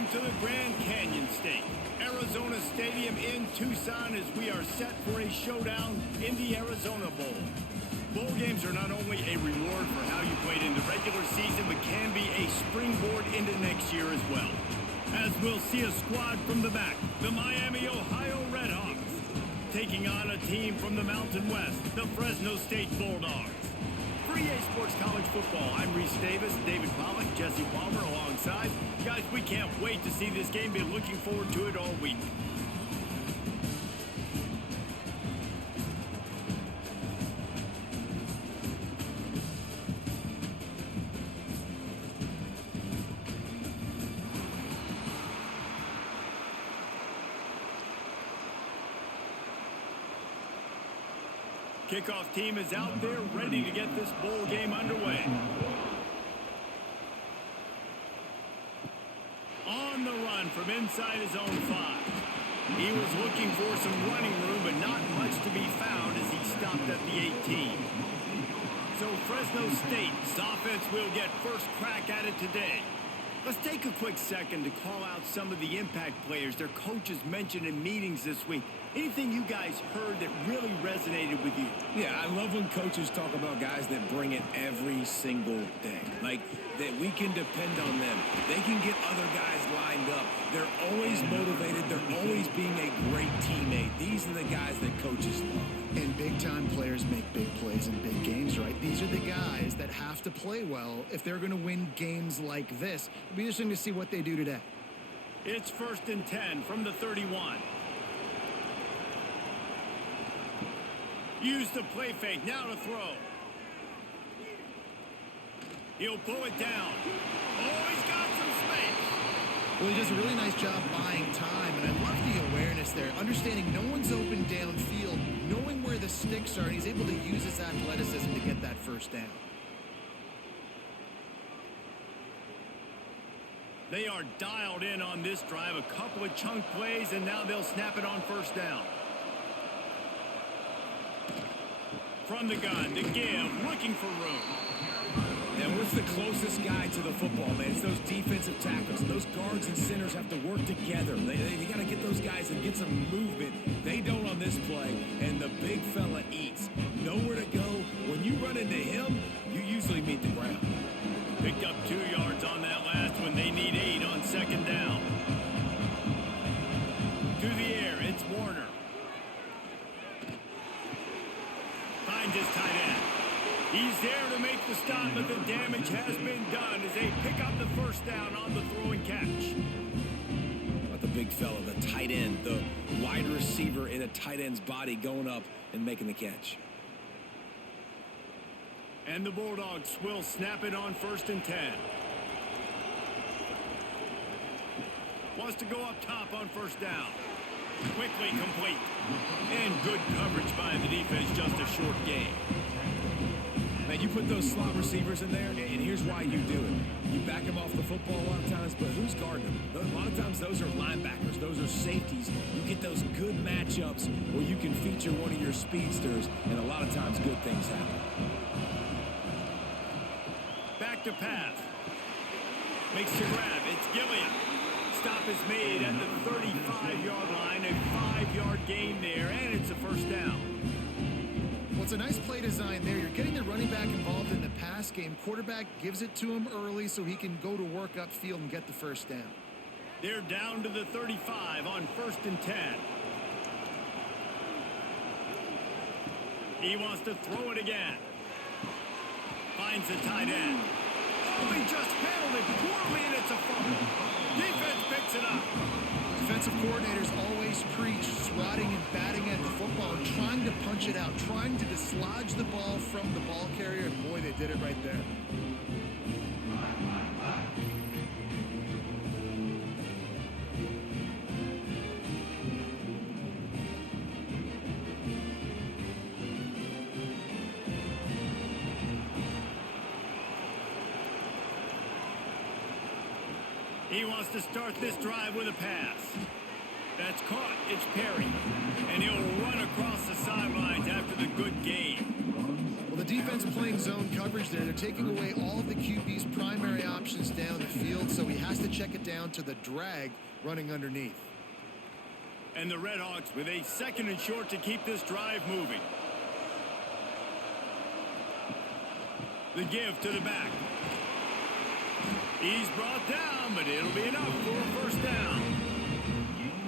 Welcome to the Grand Canyon State, Arizona Stadium in Tucson, as we are set for a showdown in the Arizona Bowl. Bowl games are not only a reward for how you played in the regular season, but can be a springboard into next year as well. As we'll see a squad from the back, the Miami, Ohio RedHawks, taking on a team from the Mountain West, the Fresno State Bulldogs. For EA Sports College Football, I'm Reese Davis, David Pollack, Jesse Palmer alongside. Guys, we can't wait to see this game. Been looking forward to it all week. Kickoff team is out there ready to get this bowl game underway. On the run from inside his own 5. He was looking for some running room, but not much to be found as he stopped at the 18. So Fresno State's offense will get first crack at it today. Let's take a quick second to call out some of the impact players their coaches mentioned in meetings this week. Anything you guys heard that really resonated with you? Yeah, I love when coaches talk about guys that bring it every single day. Like, that we can depend on them. They can get other guys lined up. They're always motivated. They're always being a great teammate. These are the guys that coaches love. And big-time players make big plays in big games, right? These are the guys that have to play well if they're going to win games like this. It'll be interesting to see what they do today. It's 1st and 10 from the 31. Use the play fake, now to throw. He'll pull it down. Oh, he's got some space. Well, he does a really nice job buying time, and I love the awareness there. Understanding no one's open downfield, knowing where the sticks are, and he's able to use his athleticism to get that first down. They are dialed in on this drive. A couple of chunk plays, and now they'll snap it on first down. From the gun to give, looking for room. And what's the closest guy to the football, man? It's those defensive tackles. Those guards and centers have to work together. They got to get those guys and get some movement. They don't on this play, and the big fella eats. Nowhere to go. When you run into him, you usually meet the ground. Picked up 2 yards on that last one. They need 8 on second down. To the air, it's Warner. Finds his tight end. He's there to make the stop, but the damage has been done as they pick up the first down on the throw and catch. About the big fella, the tight end, the wide receiver in a tight end's body going up and making the catch. And the Bulldogs will snap it on 1st and 10. Wants to go up top on first down. Quickly complete. And good coverage by the defense, just a short gain. Man, you put those slot receivers in there, and here's why you do it. You back them off the football a lot of times, but who's guarding them? A lot of times those are linebackers. Those are safeties. You get those good matchups where you can feature one of your speedsters, and a lot of times good things happen. Back to pass. Makes the grab. It's Gilliam. Stop is made at the 35-yard line. A 5-yard gain there, and it's a first down. Well, it's a nice play design there. You're getting the running back involved in the pass game. Quarterback gives it to him early so he can go to work upfield and get the first down. They're down to the 35 on 1st and 10. He wants to throw it again. Finds the tight end. Oh, he just handled it poorly, and it's a fumble. Defense picks it up. Defensive coordinators always preach swatting and batting at the football and trying to punch it out, trying to dislodge the ball from the ball carrier, and boy, they did it right there. He wants to start this drive with a pass. That's caught. It's Perry. And he'll run across the sidelines after the good game. Well, the defense Redhawks playing zone coverage there. They're taking away all of the QB's primary options down the field, so he has to check it down to the drag running underneath. And the Redhawks with a 2nd and short to keep this drive moving. The give to the back. He's brought down, but it'll be enough for a first down.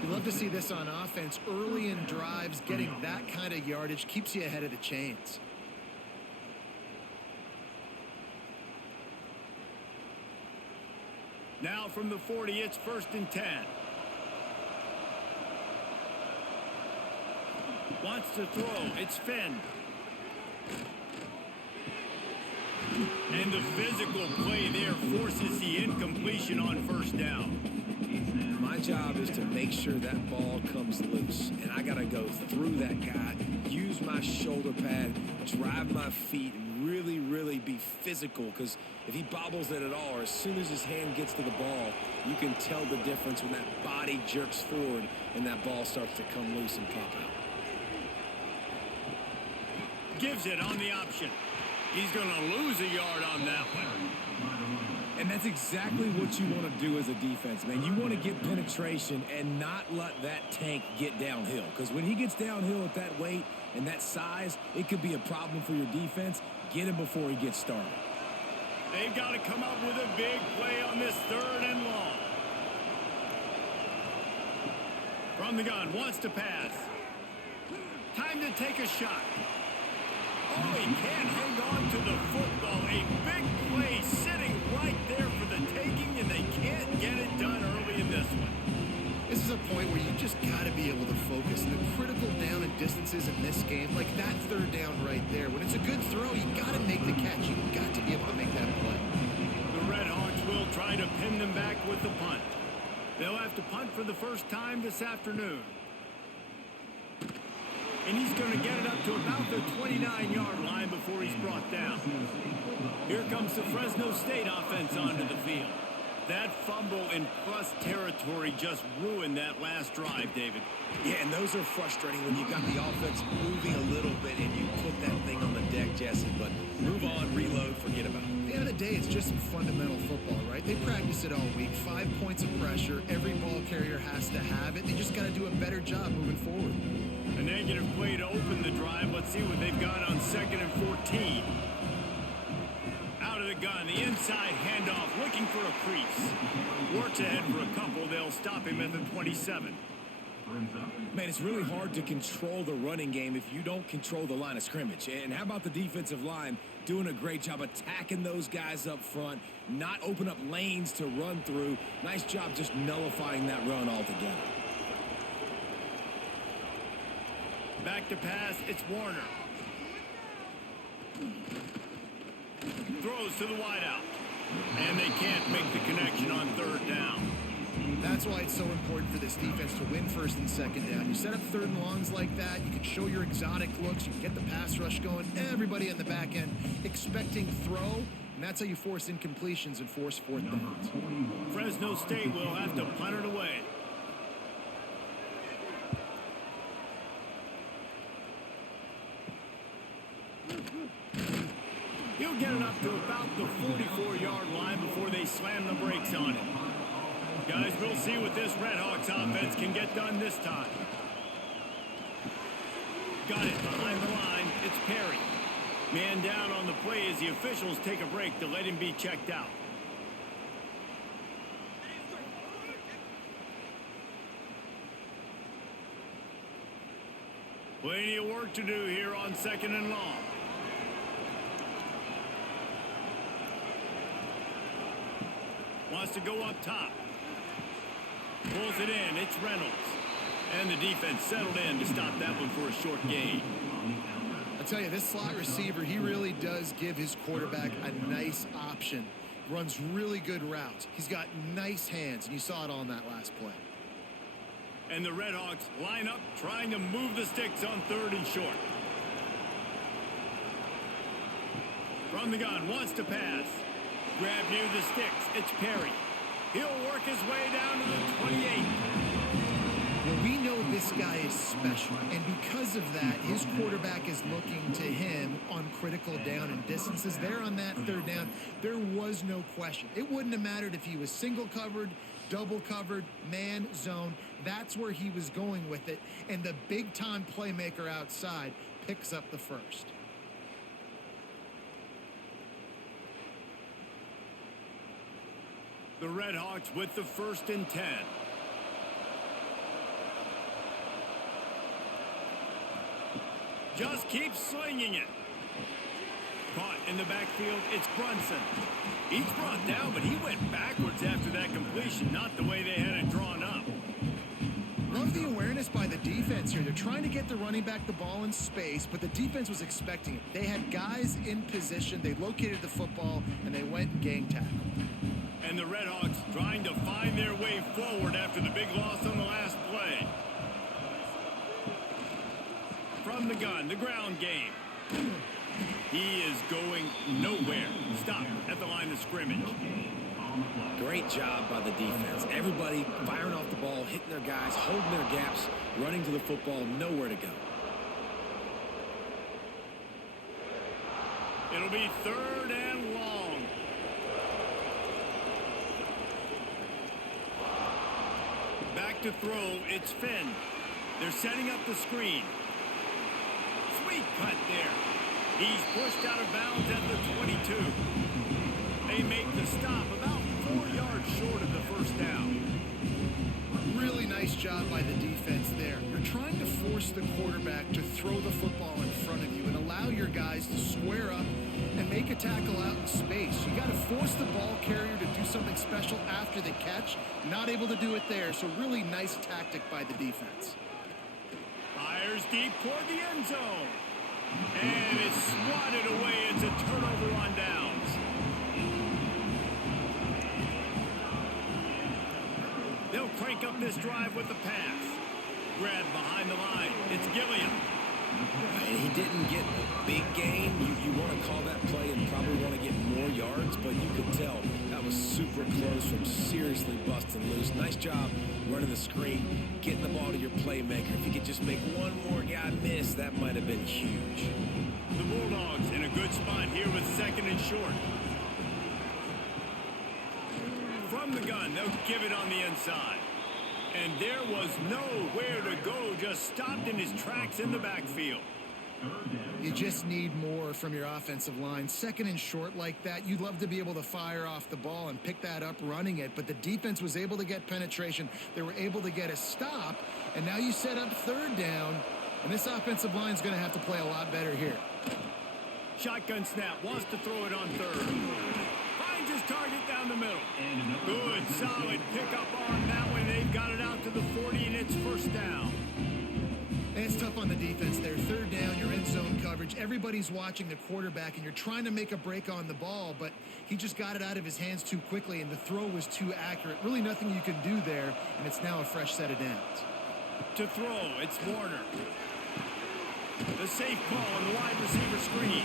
You love to see this on offense. Early in drives, getting that kind of yardage keeps you ahead of the chains. Now from the 40, it's 1st and 10. Wants to throw. It's Finn. And the physical play there forces the incompletion on 1st down. My job is to make sure that ball comes loose, and I got to go through that guy, use my shoulder pad, drive my feet, and really be physical, because if he bobbles it at all, or as soon as his hand gets to the ball, you can tell the difference when that body jerks forward and that ball starts to come loose and pop out. Gives it on the option. He's going to lose a yard on that one. And that's exactly what you want to do as a defense, man. You want to get penetration and not let that tank get downhill. Because when he gets downhill at that weight and that size, it could be a problem for your defense. Get him before he gets started. They've got to come up with a big play on this 3rd and long. From the gun, wants to pass. Time to take a shot. Oh, he can't hang on to the football. A big play sitting right there for the taking, and they can't get it done early in this one. This is a point where you just got to be able to focus. The critical down and distances in this game, like that 3rd down right there. When it's a good throw, you got to make the catch. You got to be able to make that play. The Redhawks will try to pin them back with the punt. They'll have to punt for the first time this afternoon. And he's going to get it up to about the 29-yard line before he's brought down. Here comes the Fresno State offense onto the field. That fumble in plus territory just ruined that last drive, David. Yeah, and those are frustrating when you got the offense moving a little bit and you put that thing on the deck, Jesse. But move on, reload, forget about it. At the end of the day, it's just some fundamental football, right? They practice it all week. 5 points of pressure. Every ball carrier has to have it. They just got to do a better job moving forward. A negative play to open the drive. Let's see what they've got on 2nd and 14. Out of the gun, the inside handoff, looking for a crease. Works ahead for a couple. They'll stop him at the 27. Man, it's really hard to control the running game if you don't control the line of scrimmage. And how about the defensive line doing a great job attacking those guys up front, not open up lanes to run through. Nice job just nullifying that run altogether. Back to pass, it's Warner. Throws to the wideout. And they can't make the connection on 3rd down. That's why it's so important for this defense to win 1st and 2nd down. You set up 3rd and longs like that, you can show your exotic looks, you can get the pass rush going, everybody on the back end expecting throw, and that's how you force incompletions and force 4th downs. Fresno State will have to punt it away. He'll get it up to about the 44-yard line before they slam the brakes on it. Guys, we'll see what this RedHawks offense can get done this time. Got it behind the line. It's Perry. Man down on the play as the officials take a break to let him be checked out. Plenty of work to do here on 2nd and long. Wants to go up top. Pulls it in. It's Reynolds. And the defense settled in to stop that one for a short gain. I tell you, this slot receiver, he really does give his quarterback a nice option. Runs really good routes. He's got nice hands, and you saw it on that last play. And the RedHawks line up, trying to move the sticks on 3rd and short. From the gun, wants to pass. Grab near the sticks. It's Perry. He'll work his way down to the 28. Well, we know This guy is special, and because of that, his quarterback is looking to him on critical down and distances. There on that third down, there was no question. It wouldn't have mattered if he was single covered, double covered, man, zone. That's where he was going with it, and the big-time playmaker outside picks up the first. The RedHawks with the 1st and 10. Just keep slinging it. Caught in the backfield, it's Brunson. He's brought down, but he went backwards after that completion, not the way they had it drawn up. Love the awareness by the defense here. They're trying to get the running back the ball in space, but the defense was expecting it. They had guys in position, they located the football, and they went and gang tackled. And the RedHawks trying to find their way forward after the big loss on the last play. From the gun, the ground game. He is going nowhere. Stop at the line of scrimmage. Great job by the defense. Everybody firing off the ball, hitting their guys, holding their gaps, running to the football, nowhere to go. It'll be 3rd and long. Back to throw, it's Finn. They're setting up the screen. Sweet cut there. He's pushed out of bounds at the 22. They make the stop about 4 yards short of the first down. Really nice job by the defense there. You're trying to force the quarterback to throw the football in front of you and allow your guys to square up and make a tackle out in space. You got to force the ball carrier to do something special after the catch. Not able to do it there, so really nice tactic by the defense. Fires deep toward the end zone. And it's swatted away. It's a turnover on downs. They'll crank up this drive with the pass. Grab behind the line. It's Gilliam. And he didn't get a big gain. You want to call that play and probably want to get more yards, but you could tell that was super close from seriously busting loose. Nice job running the screen, getting the ball to your playmaker. If you could just make one more guy miss, that might have been huge. The Bulldogs in a good spot here with 2nd and short. From the gun, they'll give it on the inside. And there was nowhere to go, just stopped in his tracks in the backfield. You just need more from your offensive line. 2nd and short like that, you'd love to be able to fire off the ball and pick that up running it, but the defense was able to get penetration. They were able to get a stop, and now you set up 3rd down, and this offensive line is going to have to play a lot better here. Shotgun snap, wants to throw it on 3rd. Finds his target down the middle. Good, solid pickup on that one. They've got it out to the 40, and it's 1st down. And it's tough on the defense there. 3rd down, you're in zone coverage. Everybody's watching the quarterback, and you're trying to make a break on the ball, but he just got it out of his hands too quickly, and the throw was too accurate. Really nothing you can do there, and it's now a fresh set of downs. To throw, it's Warner. The safe call on the wide receiver screen.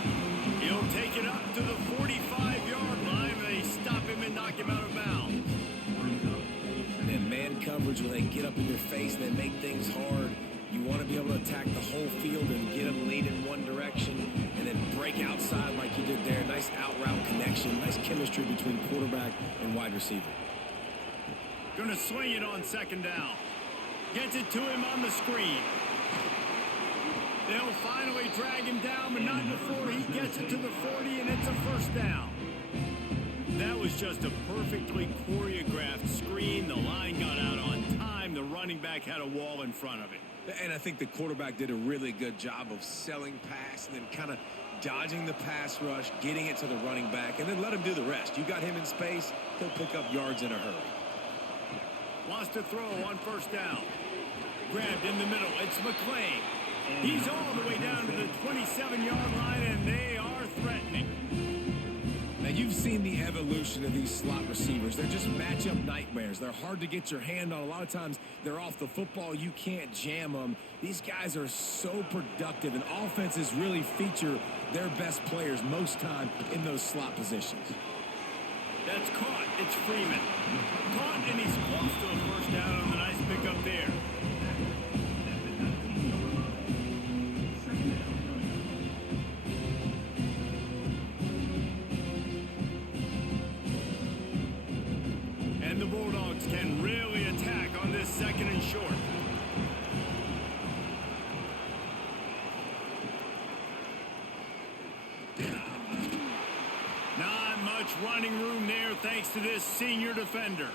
He'll take it up to the 45-yard line. They stop him and knock him out of bounds. And man coverage, when they get up in your face and they make things hard, you want to be able to attack the whole field and get them lead in one direction and then break outside like you did there. Nice out-route connection, nice chemistry between quarterback and wide receiver. Going to swing it on 2nd down. Gets it to him on the screen. They'll finally drag him down, but not before he gets it to the 40, and it's a 1st down. That was just a perfectly choreographed screen. The line got out on time. The running back had a wall in front of it. And I think the quarterback did a really good job of selling pass and then kind of dodging the pass rush, getting it to the running back, and then let him do the rest. You got him in space, he'll pick up yards in a hurry. Wants to throw on 1st down. Grabbed in the middle. It's McClain. He's all the way down to the 27-yard line, and they are threatening. Now, you've seen the evolution of these slot receivers. They're just matchup nightmares. They're hard to get your hand on. A lot of times, they're off the football. You can't jam them. These guys are so productive, and offenses really feature their best players most time in those slot positions. That's caught. It's Freeman. Caught, and he's close to a 1st down on the nice pickup there. second and short. Not much running room there thanks to this senior defender.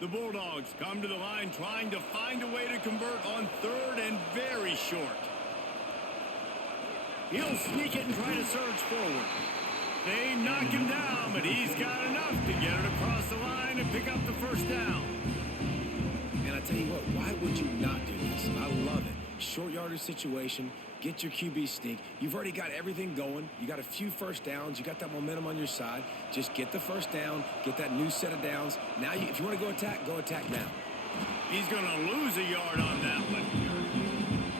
The Bulldogs come to the line trying to find a way to convert on third and very short. He'll sneak it and try to surge forward. They knock him down, but he's got enough to get it across the line and pick up the first down. And I tell you what, why would you not do this? I love it. Short yardage situation, get your QB sneak. You've already got everything going. You got a few first downs. You got that momentum on your side. Just get the first down, get that new set of downs. Now, if you want to go attack now. He's going to lose a yard on that one.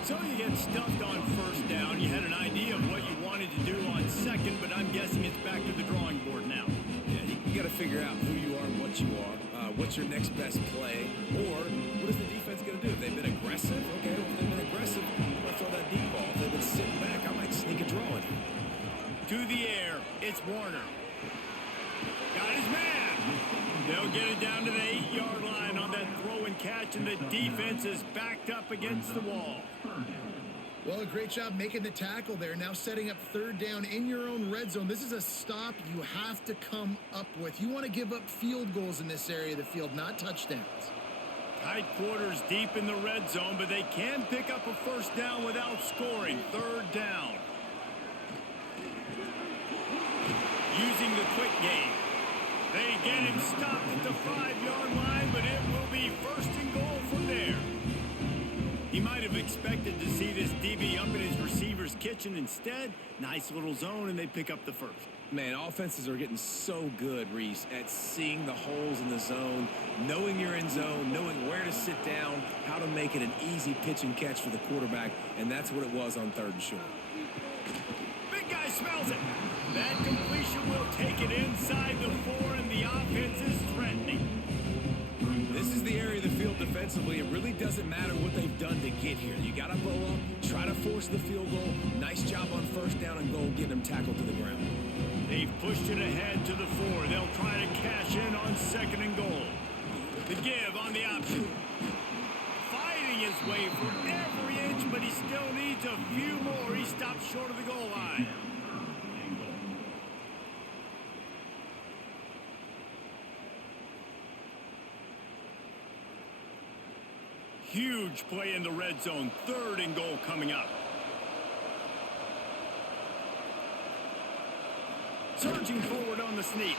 So you get stuffed on first down. You had an idea of what you wanted to do on second, but I'm guessing it's back to the drawing board now. Yeah, you got to figure out who you are and what you are. What's your next best play? Or what is the defense going to do? If they've been aggressive, okay, well, if they've been aggressive, I'm going to throw that deep ball. If they've been sitting back, I might sneak a draw in here. To the air, it's Warner. Got his man. They'll get it down to the 8-yard line on that throw and catch, and the defense is backed up against the wall. Well, a great job making the tackle there. Now setting up third down in your own red zone. This is a stop you have to come up with. You want to give up field goals in this area of the field, not touchdowns. Tight quarters deep in the red zone, but they can pick up a first down without scoring. Third down. Using the quick game. They get him stopped at the 5-yard line, but it will be first and goal from there. He might have expected to see this DB up in his receiver's kitchen. Instead, nice little zone, and they pick up the first. Man, offenses are getting so good, Reese, at seeing the holes in the zone, knowing you're in zone, knowing where to sit down, how to make it an easy pitch and catch for the quarterback, and that's what it was on third and short. Big guy smells it. That completion will take it inside the 4, and the offense is threatening. This is the area of the field defensively. It really doesn't matter what they've done to get here. You got to bow up, try to force the field goal. Nice job on first down and goal, getting them tackled to the ground. They've pushed it ahead to the 4. They'll try to cash in on second and goal. The give on the option. Fighting his way for every inch, but he still needs a few more. He stops short of the goal line. Huge play in the red zone. Third and goal coming up. Surging forward on the sneak.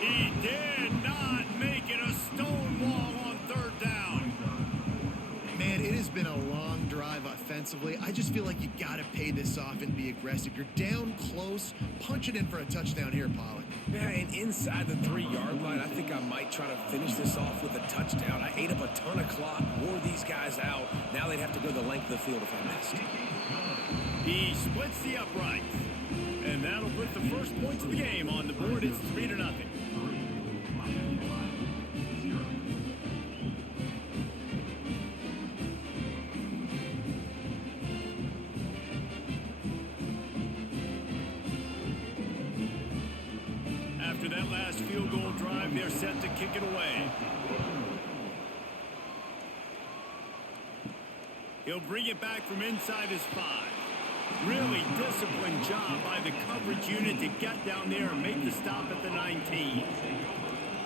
He did not make it a stone wall on third down. Man, it has been a long drive offensively. I just feel like you got to pay this off and be aggressive. You're down close. Punch it in for a touchdown here, Pollock. Yeah, and inside the 3-yard line, I think I might try to finish this off with a touchdown. I ate up a ton of clock, wore these guys out. Now they'd have to go the length of the field if I missed. He splits the uprights. And that'll put the first points of the game on the board. It's 3-0. After that last field goal drive, they're set to kick it away. He'll bring it back from inside his 5. Really disciplined job by the coverage unit to get down there and make the stop at the 19.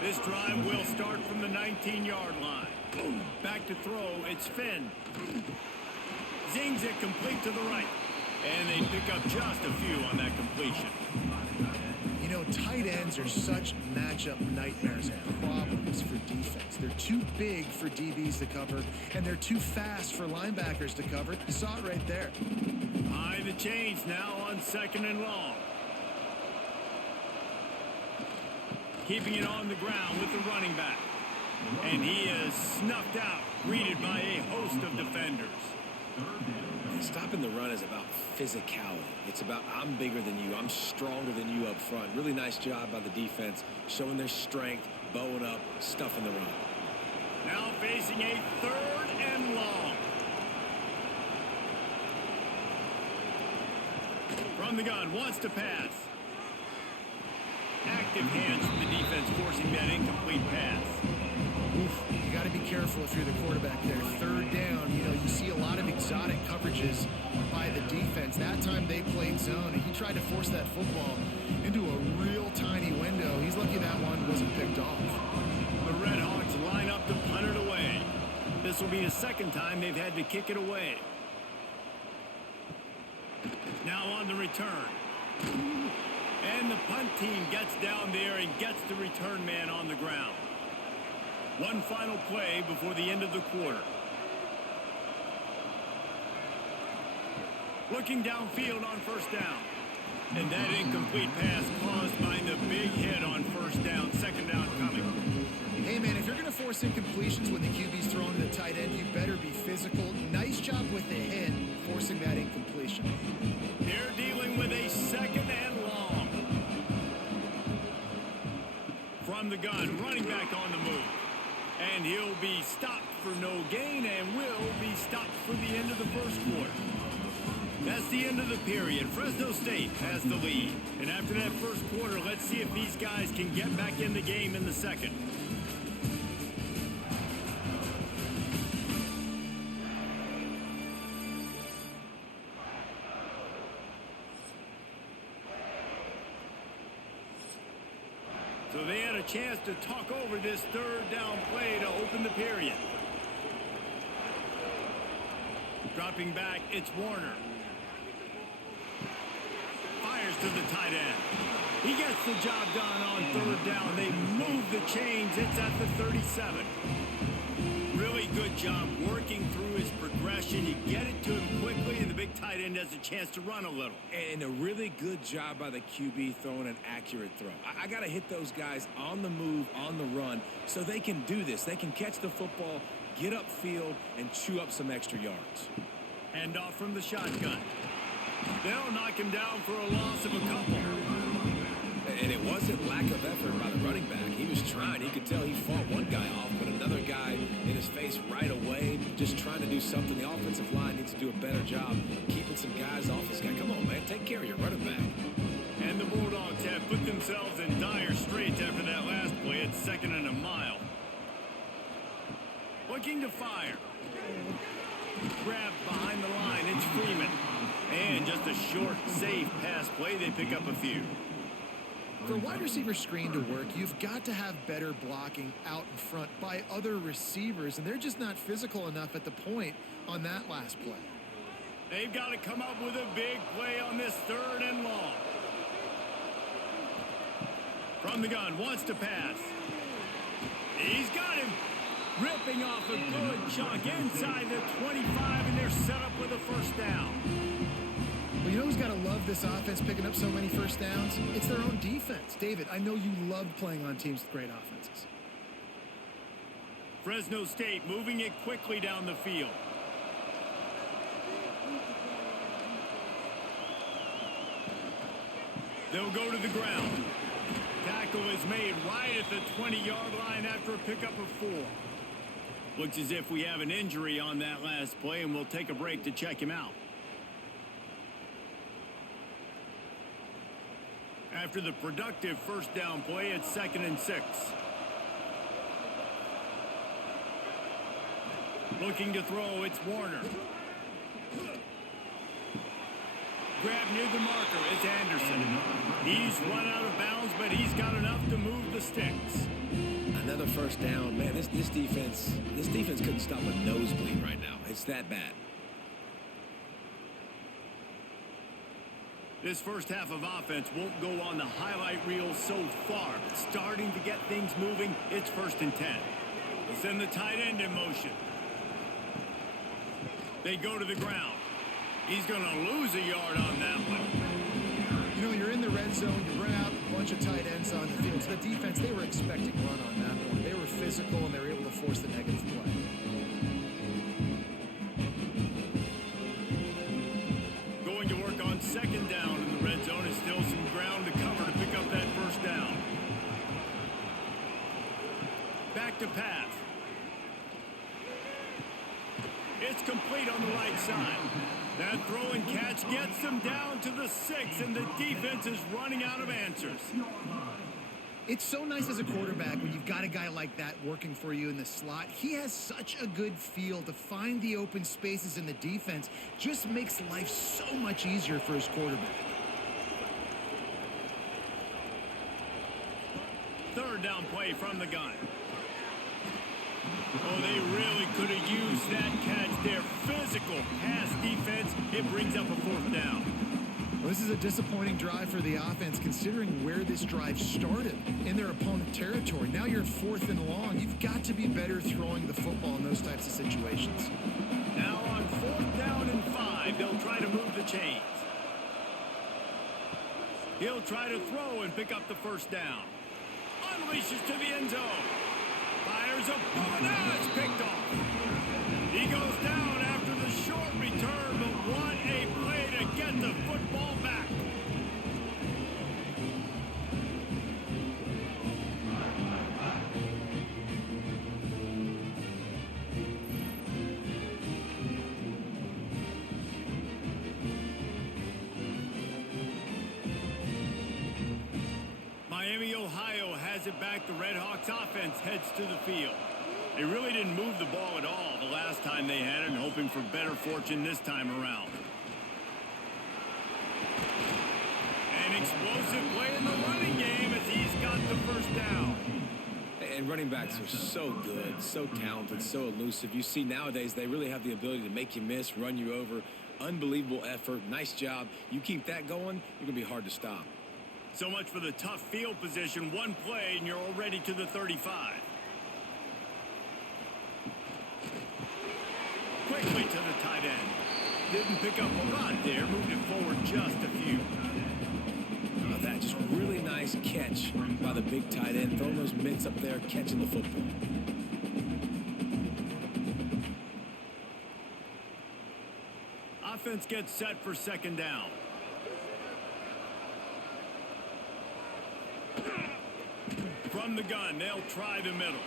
This drive will start from the 19-yard line. Back to throw, it's Finn. Zings it complete to the right. And they pick up just a few on that completion. You know, tight ends are such matchup nightmares and problems for defense. They're too big for DBs to cover, and they're too fast for linebackers to cover. You saw it right there. High the chains now on second and long. Keeping it on the ground with the running back. And he is snuffed out, greeted by a host of defenders. Stopping the run is about physicality. It's about I'm bigger than you. I'm stronger than you up front. Really nice job by the defense, showing their strength, bowing up, stuffing the run. Now facing a third and long. From the gun, wants to pass. Active hands from the defense, forcing that incomplete pass. Oof, you got to be careful if you're the quarterback there. Third down, you see a lot of exotic coverages by the defense. That time they played zone, and he tried to force that football into a real tiny window. He's lucky that one wasn't picked off. The RedHawks line up to punt it away. This will be the second time they've had to kick it away. Now on the return. And the punt team gets down there and gets the return man on the ground. One final play before the end of the quarter. Looking downfield on first down. And that incomplete pass caused by the big hit on first down. Second down coming. Hey, man, if you're going to force incompletions when the QB's thrown to the tight end, you better be physical. Nice job with the hit, forcing that incompletion. They're dealing with a second and long. From the gun, running back on the move. And he'll be stopped for no gain and will be stopped for the end of the first quarter. That's the end of the period. Fresno State has the lead. And after that first quarter, let's see if these guys can get back in the game in the second. So they had a chance to talk over this third down play to open the period. Dropping back, it's Warner. Fires to the tight end. He gets the job done on third down. They move the chains. It's at the 37. Really good job working through his progression. You get it to him quickly, and the big tight end has a chance to run a little. And a really good job by the QB throwing an accurate throw. I got to hit those guys on the move, on the run, so they can do this. They can catch the football, get upfield, and chew up some extra yards. Hand off from the shotgun. They'll knock him down for a loss of a couple. And it wasn't lack of effort by the running back. He was trying. He could tell he fought one guy off, but another guy in his face right away, just trying to do something. The offensive line needs to do a better job keeping some guys off this guy. Come on, man. Take care of your running back. And the Bulldogs have put themselves in dire straits after that last play. It's second and a mile. Looking to fire. Grabbed behind the line. It's Freeman. And just a short, safe pass play. They pick up a few. For a wide receiver screen to work, you've got to have better blocking out in front by other receivers, and they're just not physical enough at the point on that last play. They've got to come up with a big play on this third and long. From the gun, wants to pass. He's got him. Ripping off a good chunk inside the 25, and they're set up with a first down. Well, you know who's got to love this offense picking up so many first downs? It's their own defense. David, I know you love playing on teams with great offenses. Fresno State moving it quickly down the field. They'll go to the ground. Tackle is made right at the 20-yard line after a pickup of 4. Looks as if we have an injury on that last play, and we'll take a break to check him out. After the productive first down play, it's 2nd and 6. Looking to throw, it's Warner. Grab near the marker, it's Anderson. He's run out of bounds, but he's got enough to move the sticks. Another first down. Man, this defense couldn't stop a nosebleed right now. It's that bad. This first half of offense won't go on the highlight reel so far, but starting to get things moving, it's 1st and 10. We'll send the tight end in motion. They go to the ground. He's going to lose a yard on that one. You know, you're in the red zone, you run out a bunch of tight ends on the field. So the defense, they were expecting run on that one. They were physical, and they were able to force the negative play. Going to work on 2nd down in the red zone. Is still some ground to cover to pick up that first down. Back to pass. It's complete on the right side. That throw and catch gets them down to the 6, and the defense is running out of answers. It's so nice as a quarterback when you've got a guy like that working for you in the slot. He has such a good feel to find the open spaces in the defense. Just makes life so much easier for his quarterback. Third down play from the gun. Oh, they really could have used that catch there. Physical pass defense. It brings up a 4th down. Well, this is a disappointing drive for the offense considering where this drive started in their opponent territory. Now you're 4th and long. You've got to be better throwing the football in those types of situations. Now on 4th down and 5, they'll try to move the chains. He'll try to throw and pick up the 1st down. Unleashes to the end zone. Fires a bullet. Now it's picked off. He goes down after the short return, but what a play to get the football back. Miami, Ohio has it back. The RedHawks offense heads to the field. They really didn't move the ball at all the last time they had it, and hoping for better fortune this time around. An explosive play in the running game as he's got the 1st down. And running backs are so good, so talented, so elusive. You see nowadays they really have the ability to make you miss, run you over. Unbelievable effort. Nice job. You keep that going, you're going to be hard to stop. So much for the tough field position. One play, and you're already to the 35. Quickly to the tight end. Didn't pick up a lot there. Moved it forward just a few. Oh, that just really nice catch by the big tight end. Throwing those mitts up there, catching the football. Offense gets set for 2nd down. From the gun, they'll try the middle.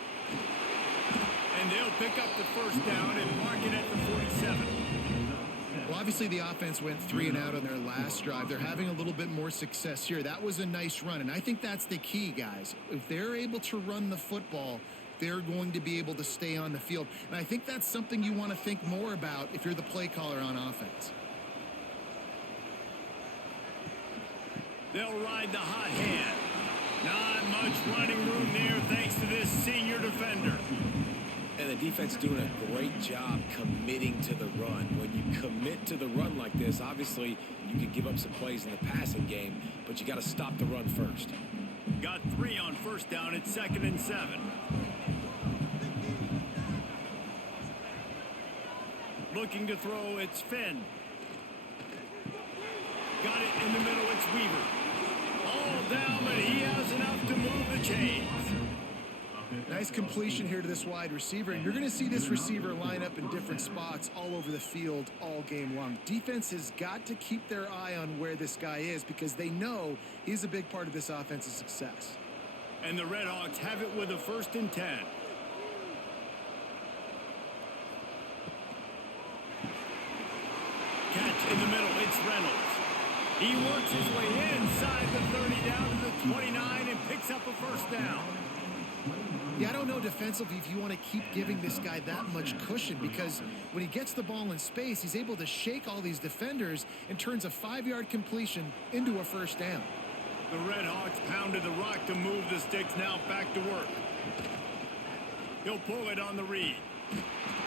And they'll pick up the 1st down and mark it at the 47. Well, obviously the offense went 3 and out on their last drive. They're having a little bit more success here. That was a nice run, and I think that's the key, guys. If they're able to run the football, they're going to be able to stay on the field. And I think that's something you want to think more about if you're the play caller on offense. They'll ride the hot hand. Not much running room there thanks to this senior defender. And the defense doing a great job committing to the run. When you commit to the run like this, obviously you can give up some plays in the passing game, but you got to stop the run first. Got 3 on 1st down. It's 2nd and 7. Looking to throw, it's Finn. Got it in the middle, it's Weaver. All down, but he has enough to move the chains. Nice completion here to this wide receiver, and you're going to see this receiver line up in different spots all over the field all game long. Defense has got to keep their eye on where this guy is because they know he's a big part of this offense's success. And the RedHawks have it with a 1st and 10. Catch in the middle, it's Reynolds. He works his way inside the 30 down to the 29 and picks up a 1st down. Yeah, I don't know defensively if you want to keep giving this guy that much cushion because when he gets the ball in space, he's able to shake all these defenders and turns a 5-yard completion into a 1st down. The RedHawks pounded the rock to move the sticks. Now back to work. He'll pull it on the read.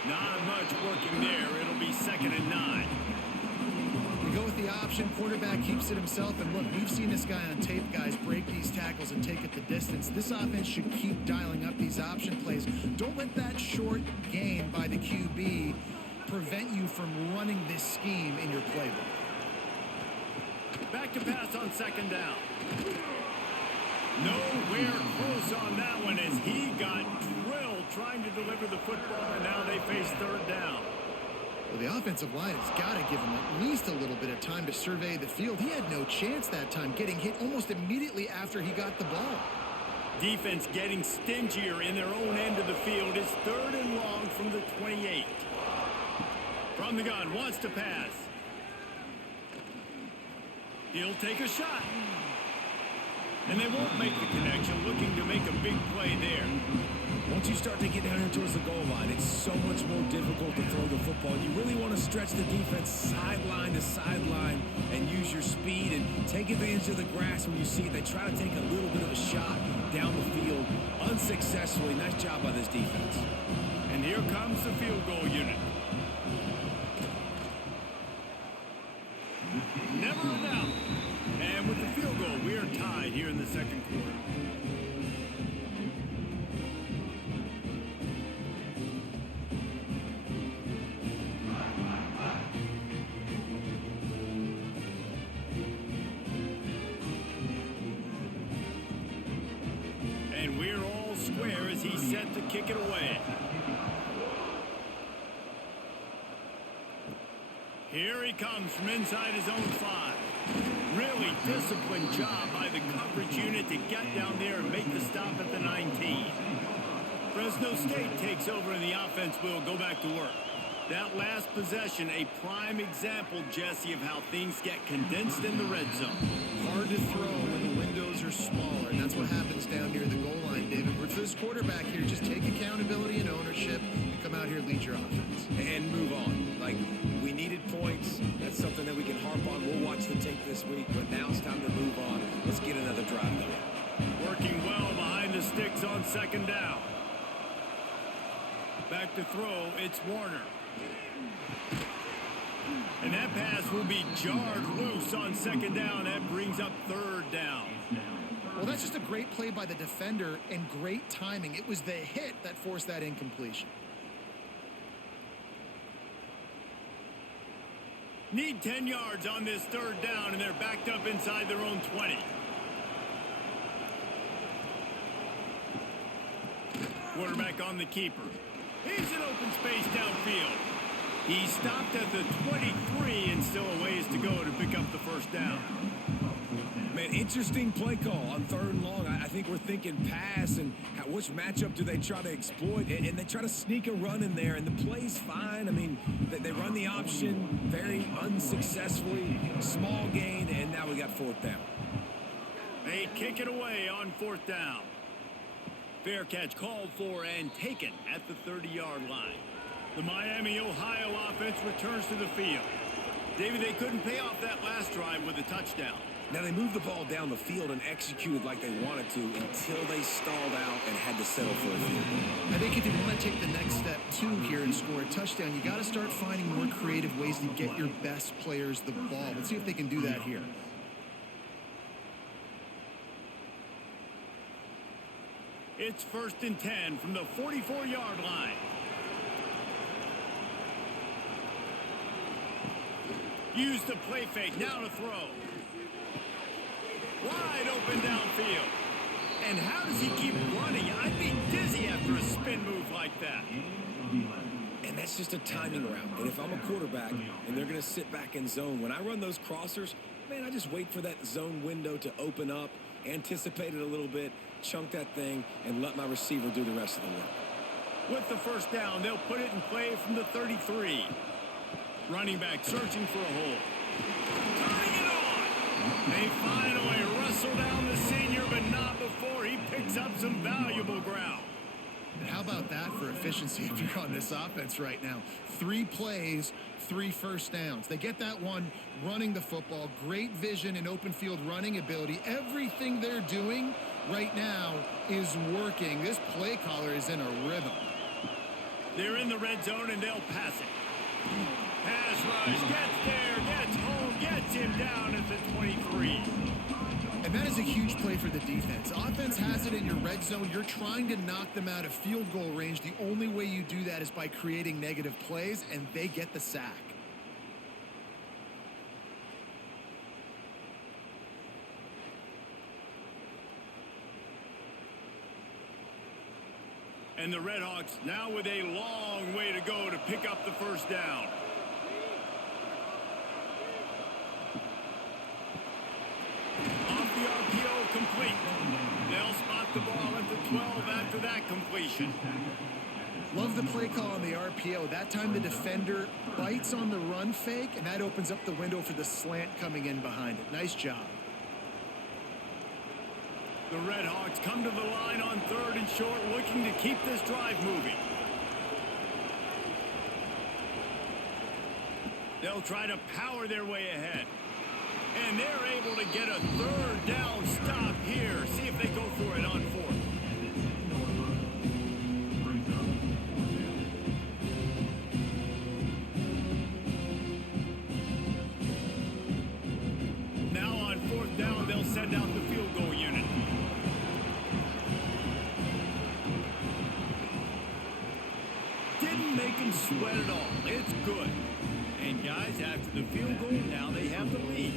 Not much working there. It'll be 2nd and 9. Go with the option. Quarterback keeps it himself. And look, we've seen this guy on tape, guys, break these tackles and take it the distance. This offense should keep dialing up these option plays. Don't let that short gain by the QB prevent you from running this scheme in your playbook. Back to pass on 2nd down. Nowhere close on that one as he got drilled trying to deliver the football, and now they face 3rd down. Well, the offensive line has got to give him at least a little bit of time to survey the field. He had no chance that time, getting hit almost immediately after he got the ball. Defense getting stingier in their own end of the field. It's 3rd and long from the 28. From the gun, wants to pass. He'll take a shot. And they won't make the connection, looking to make a big play there. Once you start to get down here towards the goal line, it's so much more difficult to throw the football. You really want to stretch the defense sideline to sideline and use your speed and take advantage of the grass when you see it. They try to take a little bit of a shot down the field unsuccessfully. Nice job by this defense. And here comes the field goal unit. Never a doubt. And with the field goal, we are tied here in the second quarter. And we're all square as he's set to kick it away. Here he comes from inside his own 5. Really disciplined job by the coverage unit to get down there and make the stop at the 19. Fresno State takes over and the offense will go back to work. That last possession, a prime example, Jesse, of how things get condensed in the red zone. Hard to throw when the windows are smaller, and that's what happens down near the goal line, David. But for this quarterback here, just take accountability and ownership and come out here and lead your offense. And move on. Like, we needed points. That's something that we can harp on. We'll watch the tape this week, but now it's time to move on. Let's get another drive going. Working well behind the sticks on second down. Back to throw, it's Warner. And that pass will be jarred loose on second down. That brings up third down. Well, that's just a great play by the defender and great timing. It was the hit that forced that incompletion. Need 10 yards on this third down, and they're backed up inside their own 20. Quarterback on the keeper. He's in open space downfield. He stopped at the 23 and still a ways to go to pick up the first down. Man, interesting play call on third and long. I think we're thinking pass and which matchup do they try to exploit, and they try to sneak a run in there, and the play's fine. I mean, they run the option very unsuccessfully, small gain, and now we got fourth down. They kick it away on fourth down. Fair catch called for and taken at the 30-yard line. The Miami, Ohio offense returns to the field. David, they couldn't pay off that last drive with a touchdown. Now, they moved the ball down the field and executed like they wanted to until they stalled out and had to settle for a field goal. I think if you want to take the next step, too, here and score a touchdown, you got to start finding more creative ways to get your best players the ball. Let's see if they can do that here. It's 1st and 10 from the 44-yard line. Use the play fake, now to throw. Wide open downfield. And how does he keep running? I'd be dizzy after a spin move like that. And that's just a timing route. And if I'm a quarterback and they're going to sit back in zone, when I run those crossers, man, I just wait for that zone window to open up, anticipate it a little bit, chunk that thing, and let my receiver do the rest of the work. With the first down, they'll put it in play from the 33. Running back searching for a hole. Turning it on! They finally wrestle down the senior, but not before he picks up some valuable ground. And how about that for efficiency if you're on this offense right now? 3 plays, 3 first downs. They get that one running the football, great vision and open field running ability. Everything they're doing right now is working. This play caller is in a rhythm. They're in the red zone and they'll pass it. Pass rush, gets there, gets home, gets him down at the 23. And that is a huge play for the defense. Offense has it in your red zone. You're trying to knock them out of field goal range. The only way you do that is by creating negative plays, and they get the sack. And the RedHawks now with a long way to go to pick up the first down. Off the RPO, complete. They'll spot the ball at the 12 after that completion. Love the play call on the RPO. That time the defender bites on the run fake, and that opens up the window for the slant coming in behind it. Nice job. The RedHawks come to the line on 3rd and short, looking to keep this drive moving. They'll try to power their way ahead. And they're able to get a 3rd down stop here. See if they go for it on 4th. Now on 4th down, they'll send out the field goal unit. Didn't make him sweat at all. It's good. And guys, after the field goal, now they have the lead.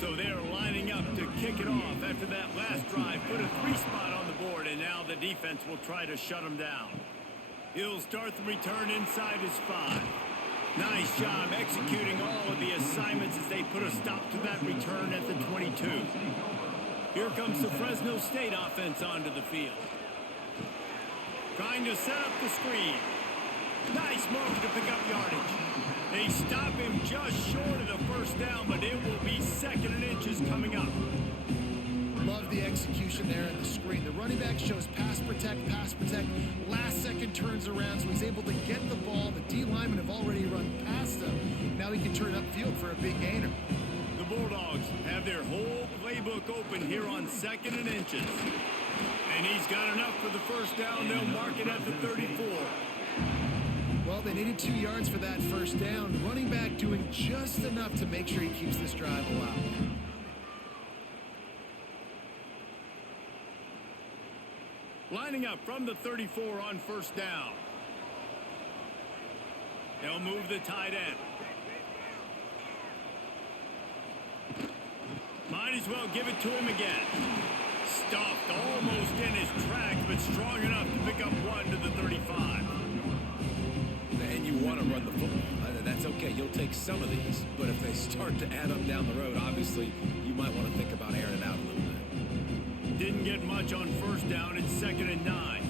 So they're lining up to kick it off after that last drive. Put a 3 spot on the board, and now the defense will try to shut them down. He'll start the return inside his 5. Nice job executing all of the assignments as they put a stop to that return at the 22. Here comes the Fresno State offense onto the field. Trying to set up the screen. Nice move to pick up yardage. They stop him just short of the 1st down, but it will be 2nd and inches coming up. Love the execution there in the screen. The running back shows pass protect. Last second turns around, so he's able to get the ball. The D linemen have already run past him. Now he can turn upfield for a big gainer. The Bulldogs have their whole playbook open here on 2nd and inches. And he's got enough for the 1st down. They'll mark it at the 34. Well, they needed 2 yards for that 1st down. The running back doing just enough to make sure he keeps this drive alive. Lining up from the 34 on 1st down. They'll move the tight end. Might as well give it to him again. Stuffed almost in his tracks, but strong enough to pick up 1 to the 35. And you want to run the football. That's okay. You'll take some of these. But if they start to add up down the road, obviously, you might want to think about airing it out a little bit. Didn't get much on 1st down. It's 2nd and 9.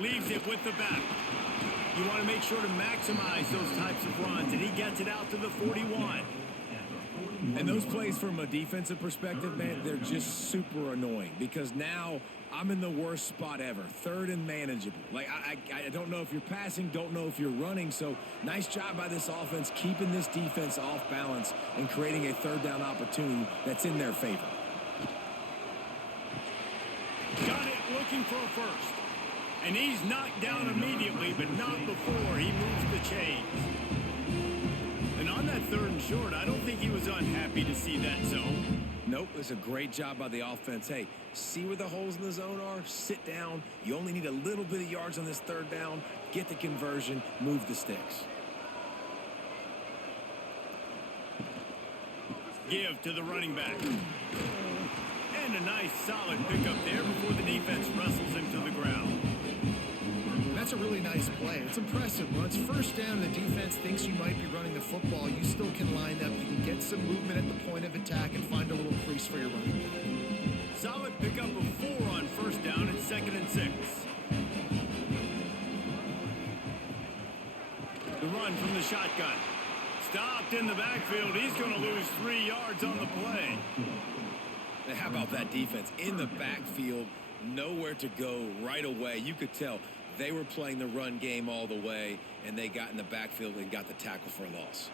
Leaves it with the back. You want to make sure to maximize those types of runs, and he gets it out to the 41. And those plays from a defensive perspective, man, they're just super annoying because now I'm in the worst spot ever. 3rd and manageable. Like, I don't know if you're passing, don't know if you're running. So nice job by this offense keeping this defense off balance and creating a 3rd down opportunity that's in their favor. Got it looking for a 1st. And he's knocked down immediately, but not before he moves the chains. And on that 3rd and short, I don't think he was unhappy to see that zone. Nope, it's a great job by the offense. Hey, see where the holes in the zone are, sit down. You only need a little bit of yards on this 3rd down. Get the conversion, move the sticks. Give to the running back. And a nice solid pickup there before the defense wrestles him to the ground. That's a really nice play. It's impressive. When it's 1st down and the defense thinks you might be running the football, you still can line up. You can get some movement at the point of attack and find a little crease for your running back. Solid pickup of 4 on 1st down and 2nd and 6. The run from the shotgun. Stopped in the backfield. He's going to lose 3 yards on the play. And how about that defense? In the backfield, nowhere to go right away. You could tell they were playing the run game all the way, and they got in the backfield and got the tackle for a loss.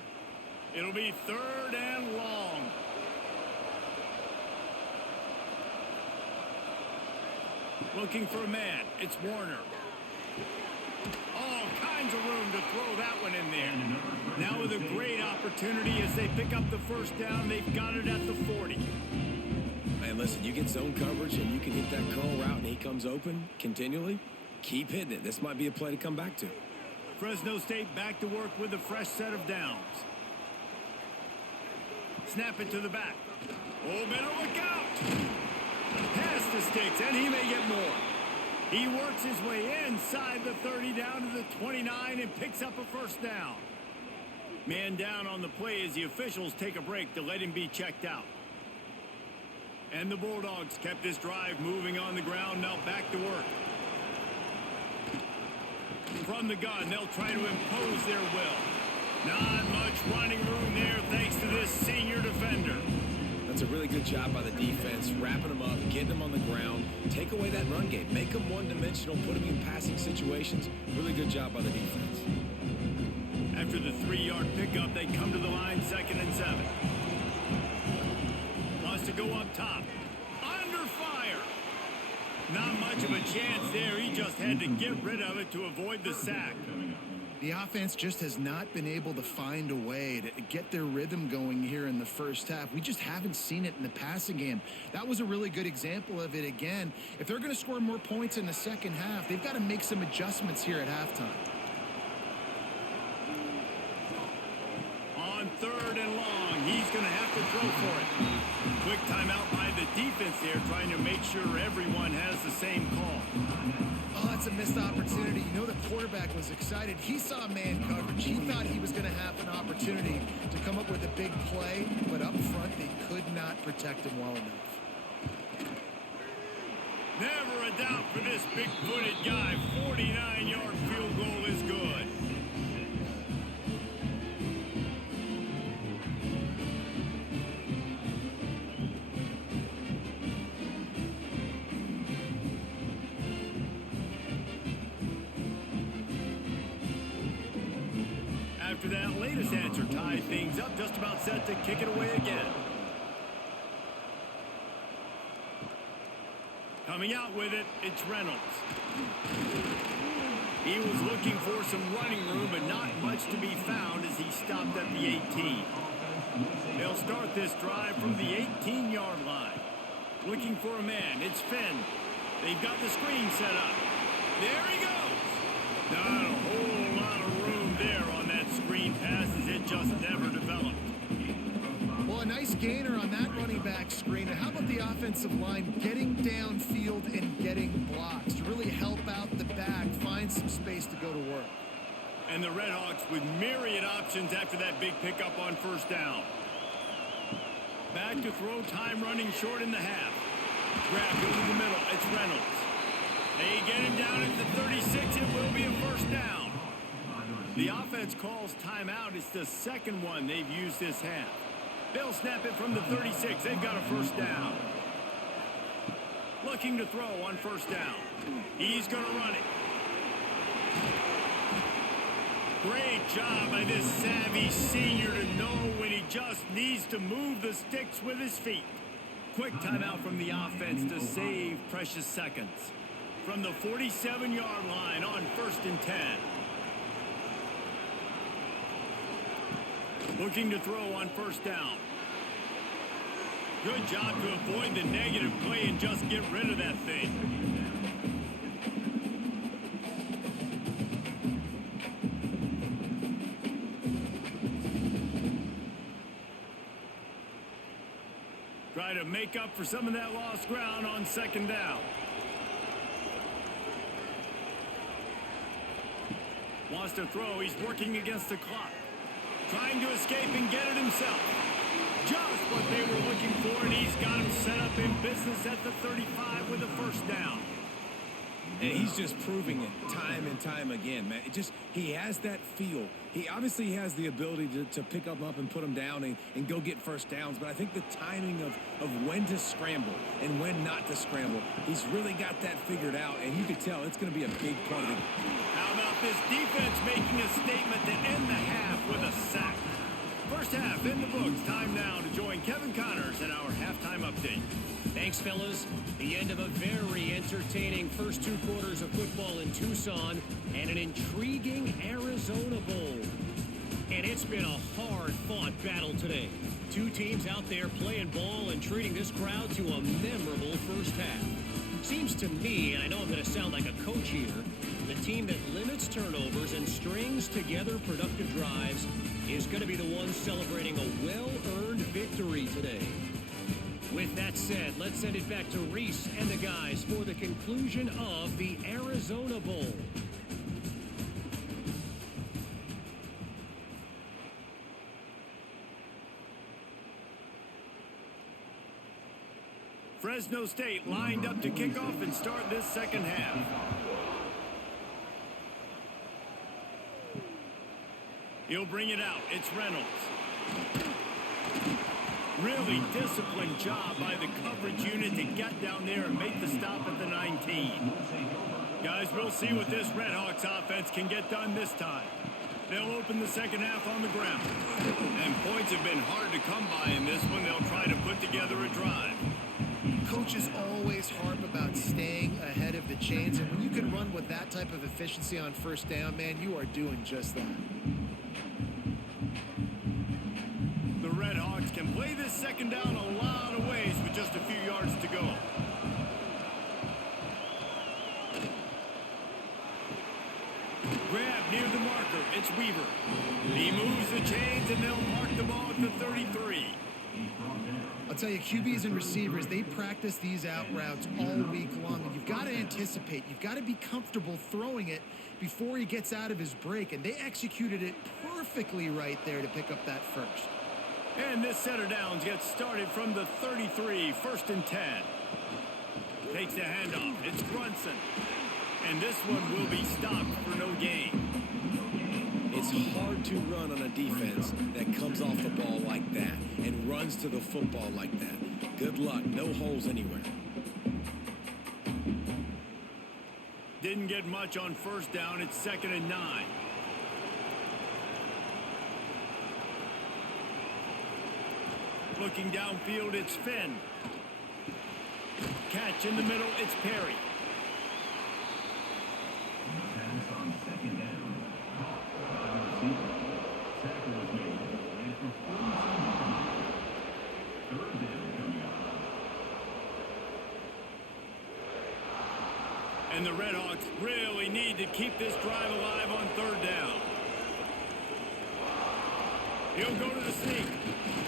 It'll be 3rd and long. Looking for a man. It's Warner. All kinds of room to throw that one in there. Now with a great opportunity as they pick up the 1st down. They've got it at the 40. Man, listen, you get zone coverage and you can hit that curl route and he comes open continually. Keep hitting it. This might be a play to come back to. Fresno State back to work with a fresh set of downs. Snap it to the back. Oh, better look out. Pass the sticks, and he may get more. He works his way inside the 30 down to the 29 and picks up a first down. Man down on the play as the officials take a break to let him be checked out. And the Bulldogs kept this drive moving on the ground. Now back to work. From the gun, they'll try to impose their will. Not much running room there thanks to this senior defender. That's a really good job by the defense, wrapping them up, getting them on the ground, take away that run game, make them one-dimensional, put them in passing situations. Really good job by the defense. After the 3-yard pickup, they come to the line, 2nd and 7. Wants to go up top. Under fire. Not much of a chance there. He just had to get rid of it to avoid the sack. The offense just has not been able to find a way to get their rhythm going here in the first half. We just haven't seen it in the passing game. That was a really good example of it again. If they're going to score more points in the second half, they've got to make some adjustments here at halftime. On 3rd and long, he's going to have to throw for it. Quick timeout by the defense there, trying to make sure everyone has the same call. Oh, that's a missed opportunity. You know, the quarterback was excited. He saw man coverage. He thought he was going to have an opportunity to come up with a big play, but up front, they could not protect him well enough. Never a doubt for this big-footed guy. 49-yard field goal is good. After that latest answer tied things up, just about set to kick it away again. Coming out with it, it's Reynolds. He was looking for some running room, but not much to be found as he stopped at the 18. They'll start this drive from the 18-yard line. Looking for a man, it's Finn. They've got the screen set up. There he goes. Not a whole lot of room there on that screen pass as it just never developed. Well, a nice gainer on that running back screen. And how about the offensive line getting downfield and getting blocks to really help out the back, find some space to go to work. And the RedHawks with myriad options after that big pickup on first down. Back to throw, time running short in the half. Grab over the middle, it's Reynolds. They get him down at the 36, it will be a first down. The offense calls timeout. It's the second one they've used this half. They'll snap it from the 36. They've got a first down. Looking to throw on first down. He's going to run it. Great job by this savvy senior to know when he just needs to move the sticks with his feet. Quick timeout from the offense to save precious seconds. From the 47-yard line on 1st and 10. Looking to throw on first down. Good job to avoid the negative play and just get rid of that thing. Try to make up for some of that lost ground on second down. Wants to throw. He's working against the clock. Trying to escape and get it himself. Just what they were looking for, and he's got him set up in business at the 35 with a first down. And he's just proving it time and time again, man. He has that feel. He obviously has the ability to pick them up and put them down and go get first downs. But I think the timing of when to scramble and when not to scramble, he's really got that figured out. And you can tell it's going to be a big part of it. How about this defense making a statement to end the half with a sack? First half in the books. Time now to join Kevin Connors in our halftime update. Thanks, fellas. The end of a very entertaining first 2 quarters of football in Tucson and an intriguing Arizona Bowl. And it's been a hard-fought battle today. 2 teams out there playing ball and treating this crowd to a memorable first half. Seems to me, and I know I'm going to sound like a coach here, the team that limits turnovers and strings together productive drives is going to be the one celebrating a well-earned victory today. With that said, let's send it back to Reese and the guys for the conclusion of the Arizona Bowl. Fresno State lined up to kick off and start this second half. He'll bring it out. It's Reynolds. Really disciplined job by the coverage unit to get down there and make the stop at the 19. Guys, we'll see what this RedHawks offense can get done this time. They'll open the second half on the ground. And points have been hard to come by in this one. They'll try to put together a drive. Coaches always harp about staying ahead of the chains, and when you can run with that type of efficiency on first down, man, you are doing just that. The RedHawks can play this second down a lot of ways with just a few yards to go. Grab near the marker. It's Weaver. He moves the chains, and they'll mark the ball at the 33. I'll tell you, QBs and receivers, they practice these out routes all week long, and you've got to anticipate. You've got to be comfortable throwing it before he gets out of his break, and they executed it perfectly right there to pick up that first. And this set of downs gets started from the 33, 1st and 10. Takes the handoff. It's Brunson. And this one will be stopped for no gain. It's hard to run on a defense that comes off the ball like that and runs to the football like that. Good luck. No holes anywhere. Didn't get much on first down. It's 2nd and 9. Looking downfield, it's Finn. Catch in the middle, it's Perry. And the RedHawks really need to keep this drive alive on 3rd down. He'll go to the sneak.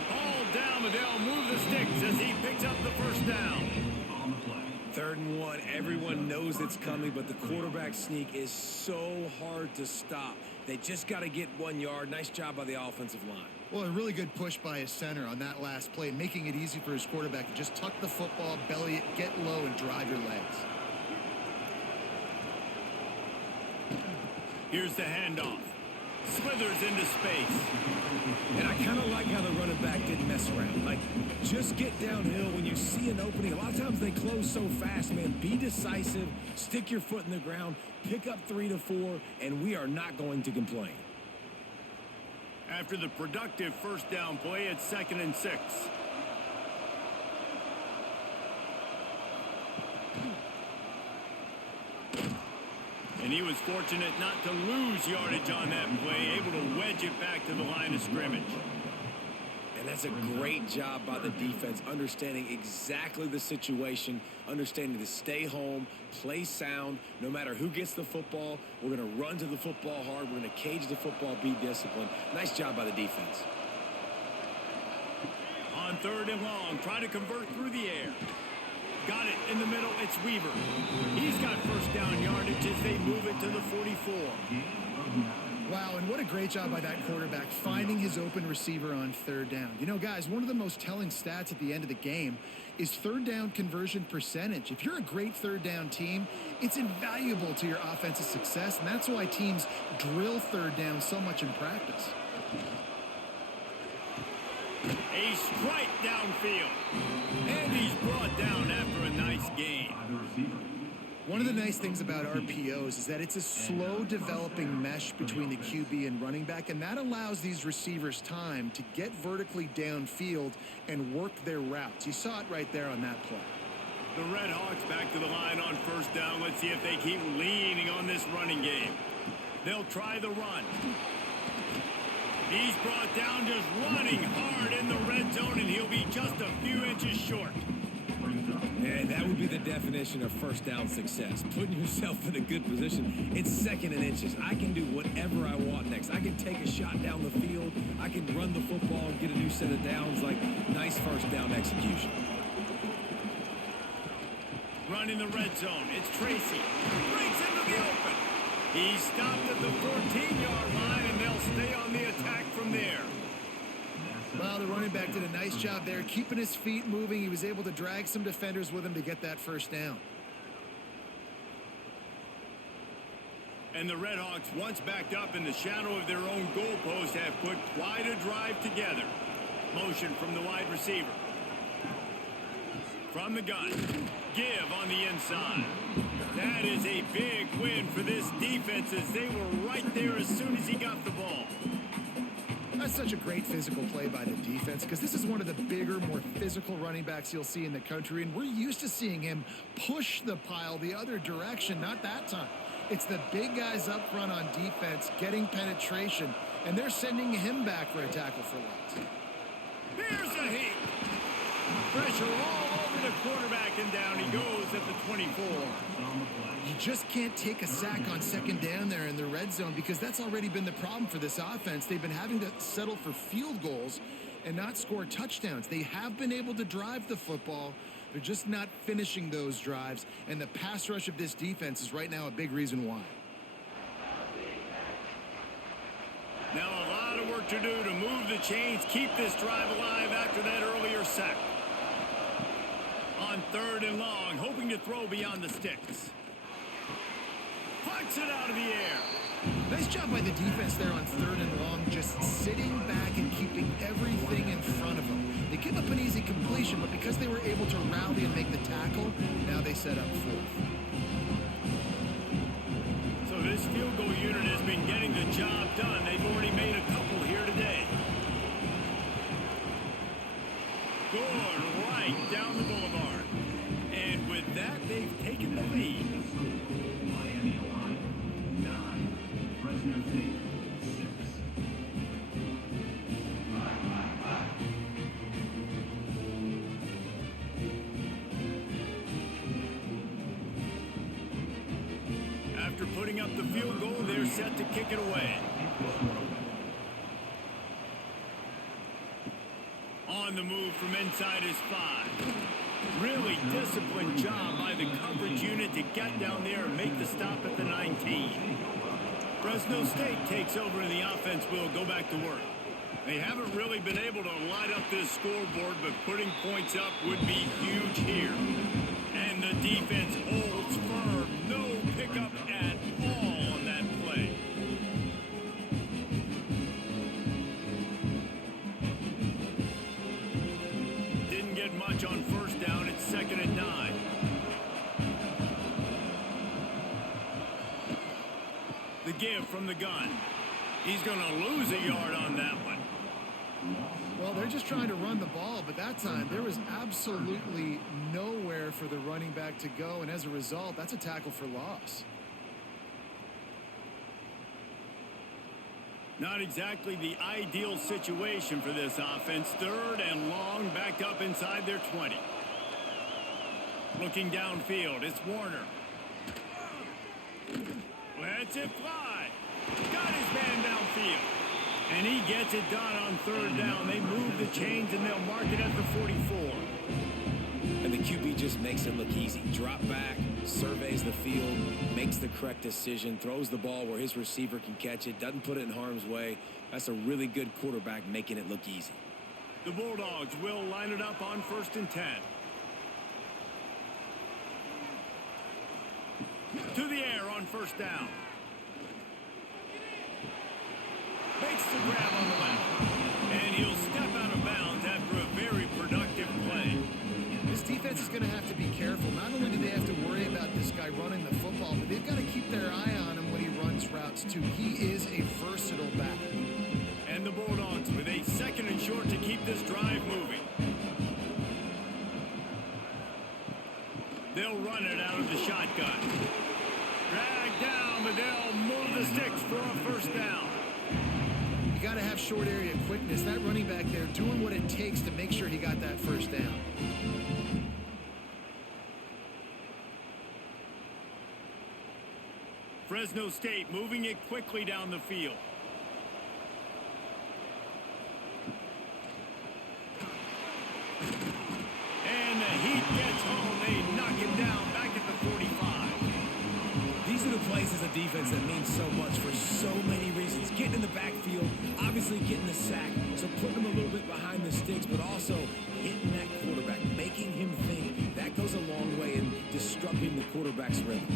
Ball down, but they'll move the sticks as he picks up the first down. 3rd and 1. Everyone knows it's coming, but the quarterback sneak is so hard to stop. They just got to get 1 yard. Nice job by the offensive line. Well, a really good push by his center on that last play, making it easy for his quarterback to just tuck the football, belly it, get low, and drive your legs. Here's the handoff. Slithers into space. And I kind of like how the running back didn't mess around. Like, just get downhill when you see an opening. A lot of times they close so fast, man. Be decisive. Stick your foot in the ground. Pick up 3 to 4, and we are not going to complain. After the productive first down play, it's 2nd and 6. And he was fortunate not to lose yardage on that play, able to wedge it back to the line of scrimmage. And that's a great job by the defense, understanding exactly the situation, understanding to stay home, play sound. No matter who gets the football, we're going to run to the football hard. We're going to cage the football, be disciplined. Nice job by the defense. On 3rd and long, try to convert through the air. Got it in the middle, it's Weaver. He's got first down yardage as they move it to the 44. Wow, and what a great job by that quarterback finding his open receiver on 3rd down. You know, guys, one of the most telling stats at the end of the game is 3rd down conversion percentage. If you're a great 3rd down team, it's invaluable to your offensive success, and that's why teams drill 3rd down so much in practice. A strike downfield. And he's brought down after a nice gain. One of the nice things about RPOs is that it's a slow developing mesh between the QB and running back, and that allows these receivers time to get vertically downfield and work their routes. You saw it right there on that play. The RedHawks back to the line on first down. Let's see if they keep leaning on this running game. They'll try the run. He's brought down just running hard in the red zone, and he'll be just a few inches short. And that would be the definition of first down success. Putting yourself in a good position. It's 2nd and inches. I can do whatever I want next. I can take a shot down the field. I can run the football and get a new set of downs. Like, nice first down execution. Run in the red zone. It's Tracy. Breaks into the open. He's stopped at the 14-yard line, and they'll stay on the attack from there. Well, the running back did a nice job there, keeping his feet moving. He was able to drag some defenders with him to get that first down. And the RedHawks, once backed up in the shadow of their own goalpost, have put quite a drive together. Motion from the wide receiver. From the gun. Give on the inside. That is a big win for this defense as they were right there as soon as he got the ball. That's such a great physical play by the defense because this is one of the bigger, more physical running backs you'll see in the country, and we're used to seeing him push the pile the other direction, not that time. It's the big guys up front on defense getting penetration, and they're sending him back for a tackle for loss. Here's a heat. Pressure all over the quarterback, and down he goes at the 24. You just can't take a sack on second down there in the red zone because that's already been the problem for this offense. They've been having to settle for field goals and not score touchdowns. They have been able to drive the football. They're just not finishing those drives, and the pass rush of this defense is right now a big reason why. Now a lot of work to do to move the chains, keep this drive alive after that earlier sack. On 3rd and long, hoping to throw beyond the sticks. Puts it out of the air. Nice job by the defense there on 3rd and long, just sitting back and keeping everything in front of them. They give up an easy completion, but because they were able to rally and make the tackle, now they set up 4th. So this field goal unit has been getting the job done. They've already made a couple here today. Good, right down the boulevard. And with that, they've taken the lead. Miami line 9, Fresno State 6. After putting up the field goal, they're set to kick it away. On the move from inside his 5. Really disciplined job by the coverage unit to get down there and make the stop at the 19. Fresno State takes over and the offense will go back to work. They haven't really been able to light up this scoreboard, but putting points up would be huge here. And the defense holds firm. No pickup at all on that play. Didn't get much on 1st down. It's 2nd and 9. The give from the gun. He's going to lose a yard on that one. Well, they're just trying to run the ball, but that time there was absolutely nowhere for the running back to go, and as a result, that's a tackle for loss. Not exactly the ideal situation for this offense. 3rd and long, backed up inside their 20. Looking downfield, it's Warner. Lets it fly. Got his man downfield. And he gets it done on 3rd down. They move the chains and they'll mark it at the 44. And the QB just makes it look easy. Drop back, surveys the field, makes the correct decision, throws the ball where his receiver can catch it, doesn't put it in harm's way. That's a really good quarterback making it look easy. The Bulldogs will line it up on 1st and 10. To the air on 1st down. Makes the grab on the left. And he'll step out of bounds after a very productive play. This defense is going to have to be careful. Not only do they have to worry about this guy running the football, but they've got to keep their eye on him when he runs routes, too. He is a versatile back. And the Bulldogs with a 2nd and short to keep this drive moving. They'll run it out of the shotgun. Drag down, but they'll move the sticks for a 1st down. You got to have short area quickness. That running back there doing what it takes to make sure he got that 1st down. Fresno State moving it quickly down the field. And the Heat gets home. They knock him down back These are the plays as a defense that mean so much for so many reasons. Getting in the backfield, obviously getting the sack, so putting him a little bit behind the sticks, but also hitting that quarterback, making him think. That goes a long way in disrupting the quarterback's rhythm.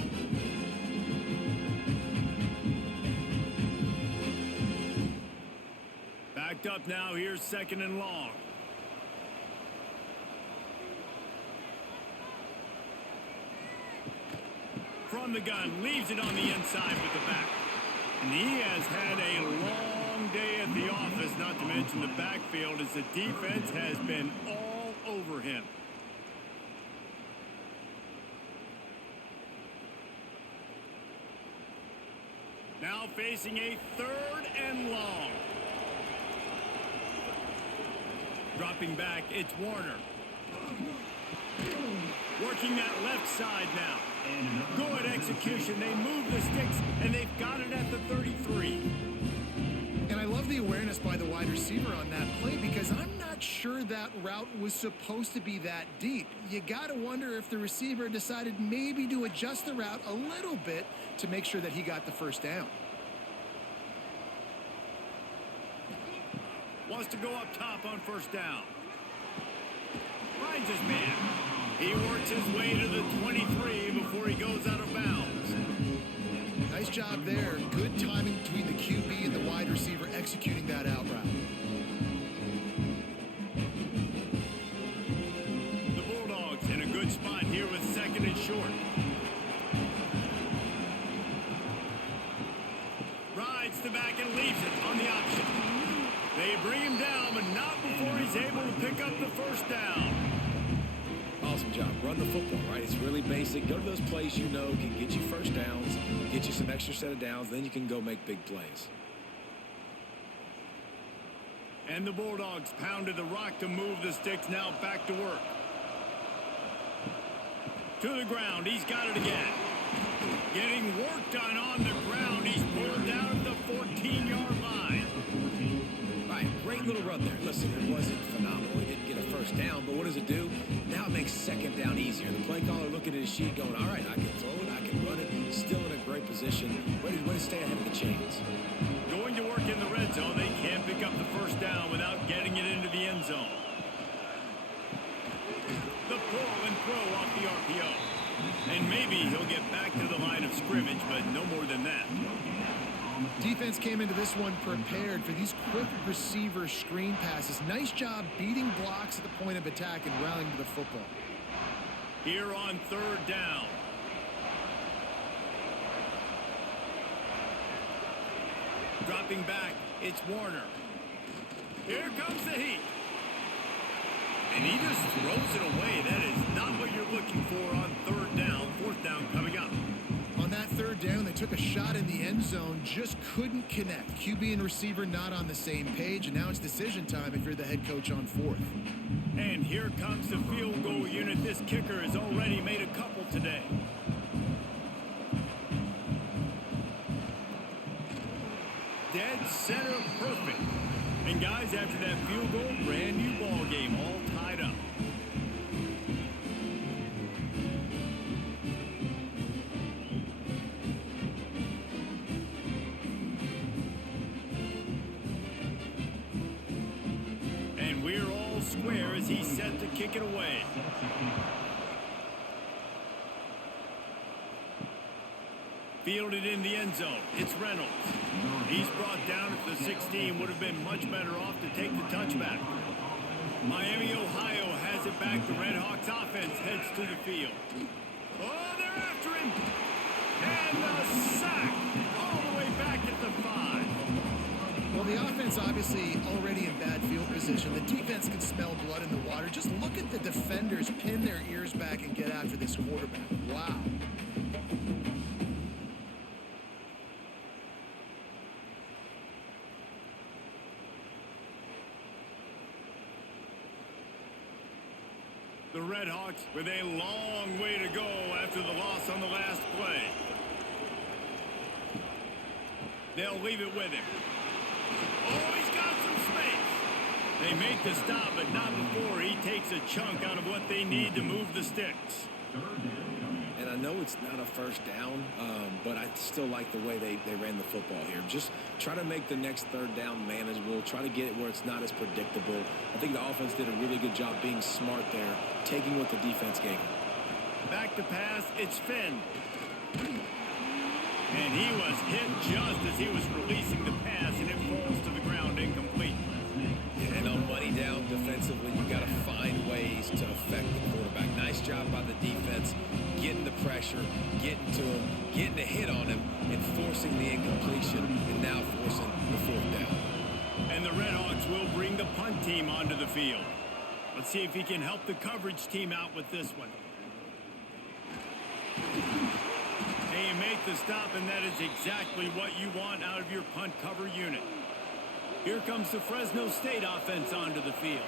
Backed up now, here's 2nd and long. From the gun, leaves it on the inside with the back. And he has had a long day at the office, not to mention the backfield, as the defense has been all over him. Now facing a 3rd and long. Dropping back, it's Warner. Working that left side now. Good execution. They move the sticks, and they've got it at the 33. And I love the awareness by the wide receiver on that play, because I'm not sure that route was supposed to be that deep. You got to wonder if the receiver decided maybe to adjust the route a little bit to make sure that he got the first down. Wants to go up top on 1st down. Finds his man. He works his way to the 23 before he goes out of bounds. Nice job there. Good timing between the QB and the wide receiver executing that out route. The Bulldogs in a good spot here with 2nd and short. Rides the back and leaves it on the option. They bring him down, but not before he's able to pick up the 1st down. Awesome job. Run the football, right? It's really basic. Go to those plays you know can get you first downs, get you some extra set of downs, then you can go make big plays. And the Bulldogs pounded the rock to move the sticks, now back to work. To the ground, he's got it again. Getting work done on the ground. He's pulled down at the 14-yard line. Right, great little run there. Listen, it wasn't phenomenal. He didn't get a first down, but what does it do? Now it makes 2nd down easier. The play caller looking at his sheet going, all right, I can throw it, I can run it. Still in a great position. Way to stay ahead of the chains. Going to work in the red zone. They can't pick up the 1st down without getting it into the end zone. The pull and throw off the RPO. And maybe he'll get back to the line of scrimmage, but no more than that. Defense came into this one prepared for these quick receiver screen passes. Nice job beating blocks at the point of attack and rallying to the football. Here on 3rd down. Dropping back, it's Warner. Here comes the heat. And he just throws it away. That is not what you're looking for on 3rd down. 4th down coming up. On that 3rd down, they took a shot in the end zone, just couldn't connect. QB and receiver not on the same page, and now it's decision time if you're the head coach on 4th. And here comes the field goal unit. This kicker has already made a couple today. Dead center perfect. And guys, after that field goal, brand new ball game, all tied up. And we're all square as he's set to kick it away. Fielded in the end zone. It's Reynolds. He's brought down at the 16. Would have been much better off to take the touchback. Miami, Ohio has it back. The RedHawks offense heads to the field. Oh, they're after him. And the sack all the way back at the 5. Well, the offense obviously already in bad field position. The defense can smell blood in the water. Just look at the defenders pin their ears back and get after this quarterback. Wow. The RedHawks with a long way to go after the loss on the last play. They'll leave it with him. Oh, he's got some space. They make the stop, but not before he takes a chunk out of what they need to move the sticks. And I know it's not a first down, but still like the way they ran the football here. Just try to make the next third down manageable. Try to get it where it's not as predictable. I think the offense did a really good job being smart there, taking what the defense gave them. Back to pass, it's Finn. And he was hit just as he was releasing the pass, and it falls to the ground incomplete. Yeah, and on money down defensively, you got to find ways to affect the quarterback. Nice job by the defense, getting the pressure, getting to him, getting a hit on him, and forcing the incompletion, and now forcing the fourth down. And the RedHawks will bring the punt team onto the field. Let's see if he can help the coverage team out with this one. They make the stop, and that is exactly what you want out of your punt cover unit. Here comes the Fresno State offense onto the field.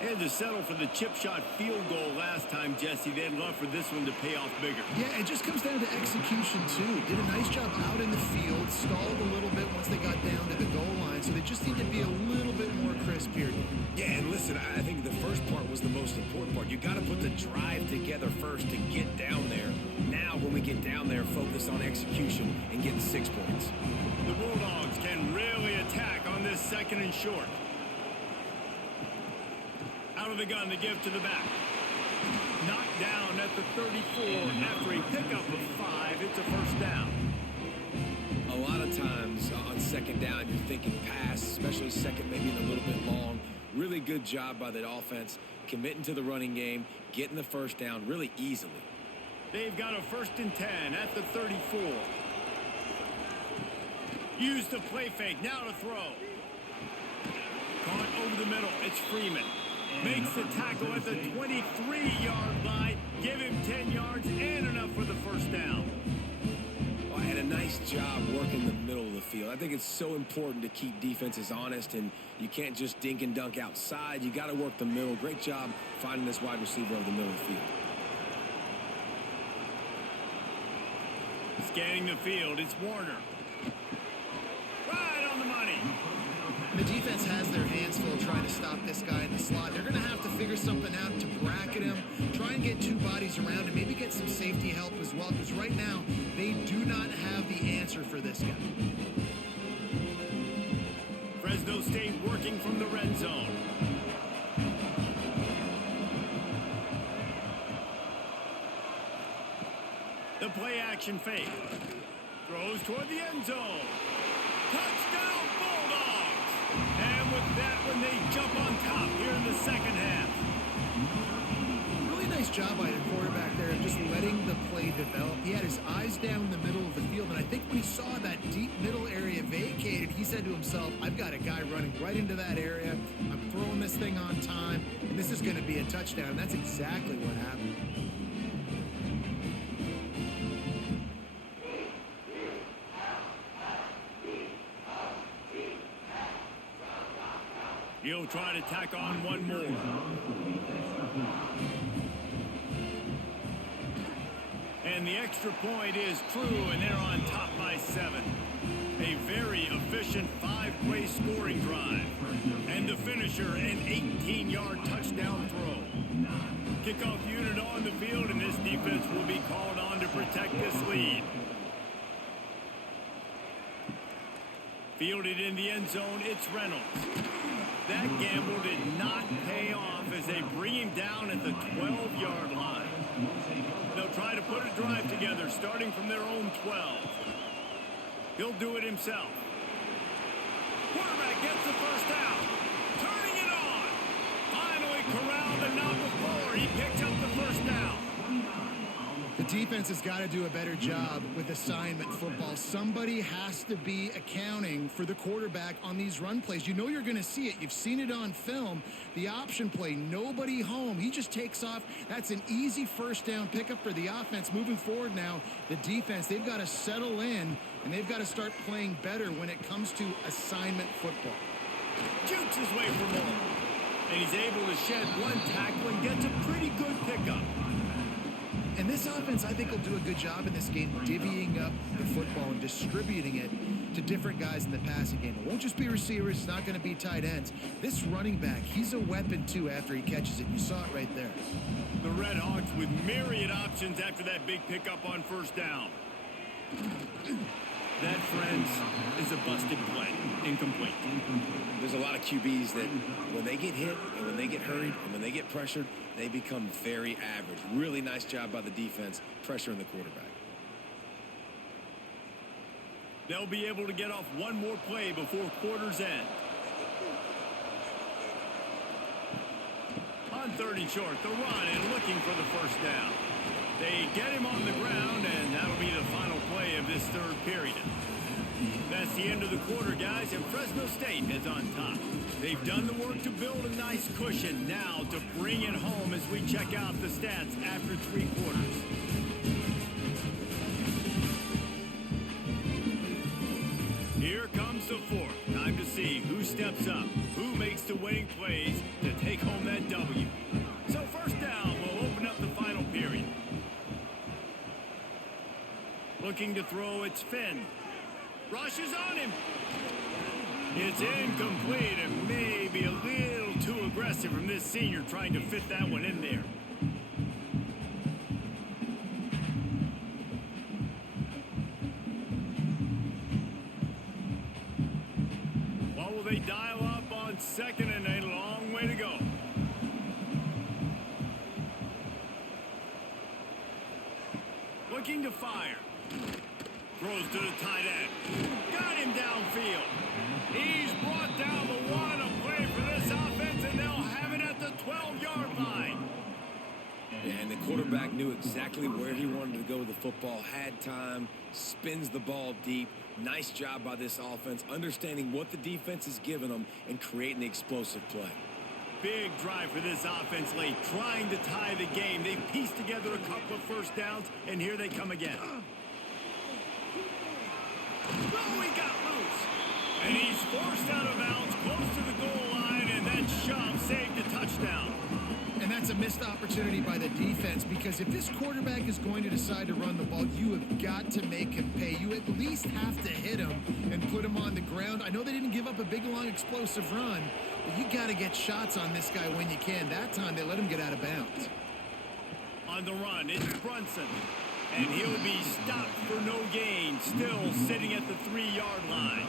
They had to settle for the chip shot field goal last time, Jesse. They'd love for this one to pay off bigger. Yeah, it just comes down to execution, too. Did a nice job out in the field, stalled a little bit once they got down to the goal line, so they just need to be a little bit more crisp here. Yeah, and listen, I think the first part was the most important part. You got to put the drive together first to get down there. Now, when we get down there, focus on execution and getting 6 points. The Bulldogs can really attack on this second and short. Out of the gun to give to the back. Knocked down at the 34 after a pickup of 5. It's a first down. A lot of times on second down, you're thinking pass, especially second, maybe a little bit long. Really good job by the offense, committing to the running game, getting the first down really easily. They've got a 1st and 10 at the 34. Use the play fake, now to throw. Caught over the middle, it's Freeman. Makes the tackle at the 23-yard line. Give him 10 yards and enough for the first down. Well, and a nice job working the middle of the field. I think it's so important to keep defenses honest, and you can't just dink and dunk outside. You got to work the middle. Great job finding this wide receiver over the middle of the field. Scanning the field, it's Warner. Right on the money. The defense has their hands full trying to stop this guy in the slot. They're going to have to figure something out to bracket him, try and get 2 bodies around him, maybe get some safety help as well, because right now they do not have the answer for this guy. Fresno State working from the red zone. The play action fake. Throws toward the end zone. Touchdown Bulldogs! And with that one, they jump on top here in the second half. Really nice job by the quarterback there of just letting the play develop. He had his eyes down the middle of the field, and I think when he saw that deep middle area vacated, he said to himself, I've got a guy running right into that area. I'm throwing this thing on time, and this is going to be a touchdown. And that's exactly what happened. He'll try to tack on one more. And the extra point is true, and they're on top by 7. A very efficient 5-play scoring drive. And the finisher, an 18-yard touchdown throw. Kickoff unit on the field, and this defense will be called on to protect this lead. Fielded in the end zone, it's Reynolds. That gamble did not pay off as they bring him down at the 12-yard line. They'll try to put a drive together starting from their own 12. He'll do it himself. Quarterback gets the first down. Turning it on. Finally corralled and not before. He picks up the first down. The defense has got to do a better job with assignment football. Somebody has to be accounting for the quarterback on these run plays. You know you're going to see it. You've seen it on film. The option play, nobody home. He just takes off. That's an easy first down pickup for the offense. Moving forward now, the defense, they've got to settle in, and they've got to start playing better when it comes to assignment football. Jukes his way for more. And he's able to shed one tackle and gets a pretty good pickup. And this offense, I think, will do a good job in this game divvying up the football and distributing it to different guys in the passing game. It won't just be receivers. It's not going to be tight ends. This running back, he's a weapon, too, after he catches it. You saw it right there. The RedHawks with myriad options after that big pickup on first down. That, friends, is a busted play. Incomplete. There's a lot of QBs that when they get hit and when they get hurried and when they get pressured, they become very average. Really nice job by the defense pressuring the quarterback. They'll be able to get off one more play before quarter's end. On 3rd and short, the run and looking for the first down. They get him on the ground, and that'll be the final play of this 3rd period. That's the end of the quarter, guys, and Fresno State is on top. They've done the work to build a nice cushion. Now to bring it home as we check out the stats after 3 quarters. Here comes the 4th. Time to see who steps up, who makes the winning plays to take home that W. So first down will open up the final period. Looking to throw, it's Finn. Rushes on him. It's incomplete and maybe a little too aggressive from this senior trying to fit that one in there. What will they dial up on 2nd and a long way to go? Looking to fire. Throws to the tight end. Got him downfield. He's brought down the one. A play for this offense, and they'll have it at the 12-yard line. And the quarterback knew exactly where he wanted to go with the football, had time, spins the ball deep. Nice job by this offense, understanding what the defense is giving them and creating the explosive play. Big drive for this offense late, trying to tie the game. They've pieced together a couple of first downs, and here they come again. Oh, he got loose. And he's forced out of bounds, close to the goal line, and that shove saved a touchdown. And that's a missed opportunity by the defense, because if this quarterback is going to decide to run the ball, you have got to make him pay. You at least have to hit him and put him on the ground. I know they didn't give up a big, long, explosive run, but you got to get shots on this guy when you can. That time, they let him get out of bounds. On the run, it's Brunson. And he'll be stopped for no gain, still sitting at the 3-yard line.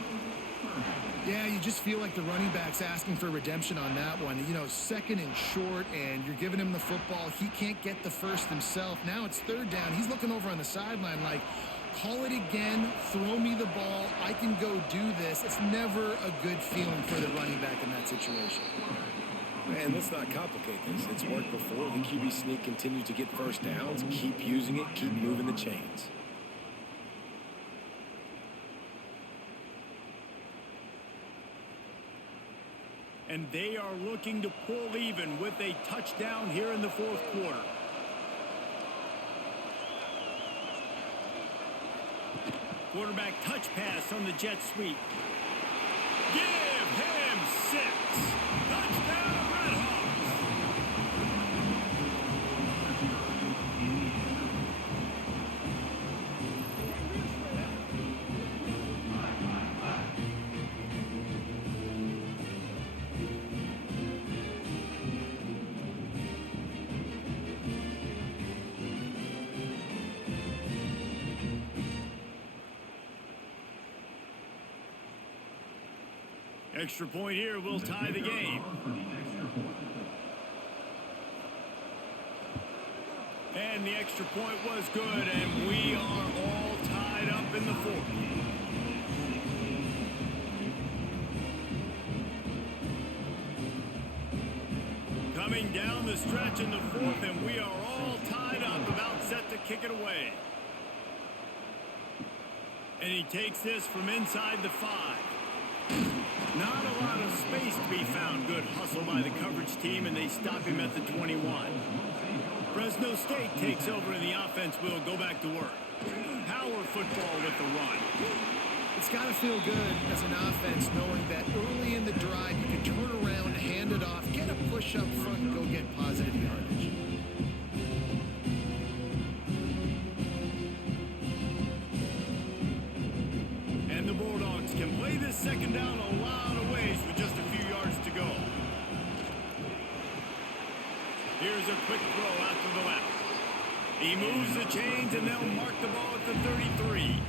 Yeah, you just feel like the running back's asking for redemption on that one. You know, 2nd and short, and you're giving him the football. He can't get the first himself. Now it's 3rd down. He's looking over on the sideline like, call it again, throw me the ball, I can go do this. It's never a good feeling for the running back in that situation. Man, let's not complicate this. It's worked before. The QB sneak continues to get first downs. Keep using it. Keep moving the chains. And they are looking to pull even with a touchdown here in the 4th quarter. Quarterback touch pass on the jet sweep. Give him 6. Touchdown, RedHawks. Extra point here will tie the game. And the extra point was good, and we are all tied up in the 4th. Coming down the stretch in the 4th, and we are all tied up, about set to kick it away. And he takes this from inside the 5. Not a lot of space to be found. Good hustle by the coverage team, and they stop him at the 21. Fresno State takes over, and the offense will go back to work. Power football with the run. It's got to feel good as an offense knowing that early in the drive you can turn around, hand it off, get a push up front, and go get positive yardage. And the Bulldogs can play this 2nd down a lot of ways with just a few yards to go. Here's a quick throw out to the left. He moves the chains, and they'll mark the ball at the 33.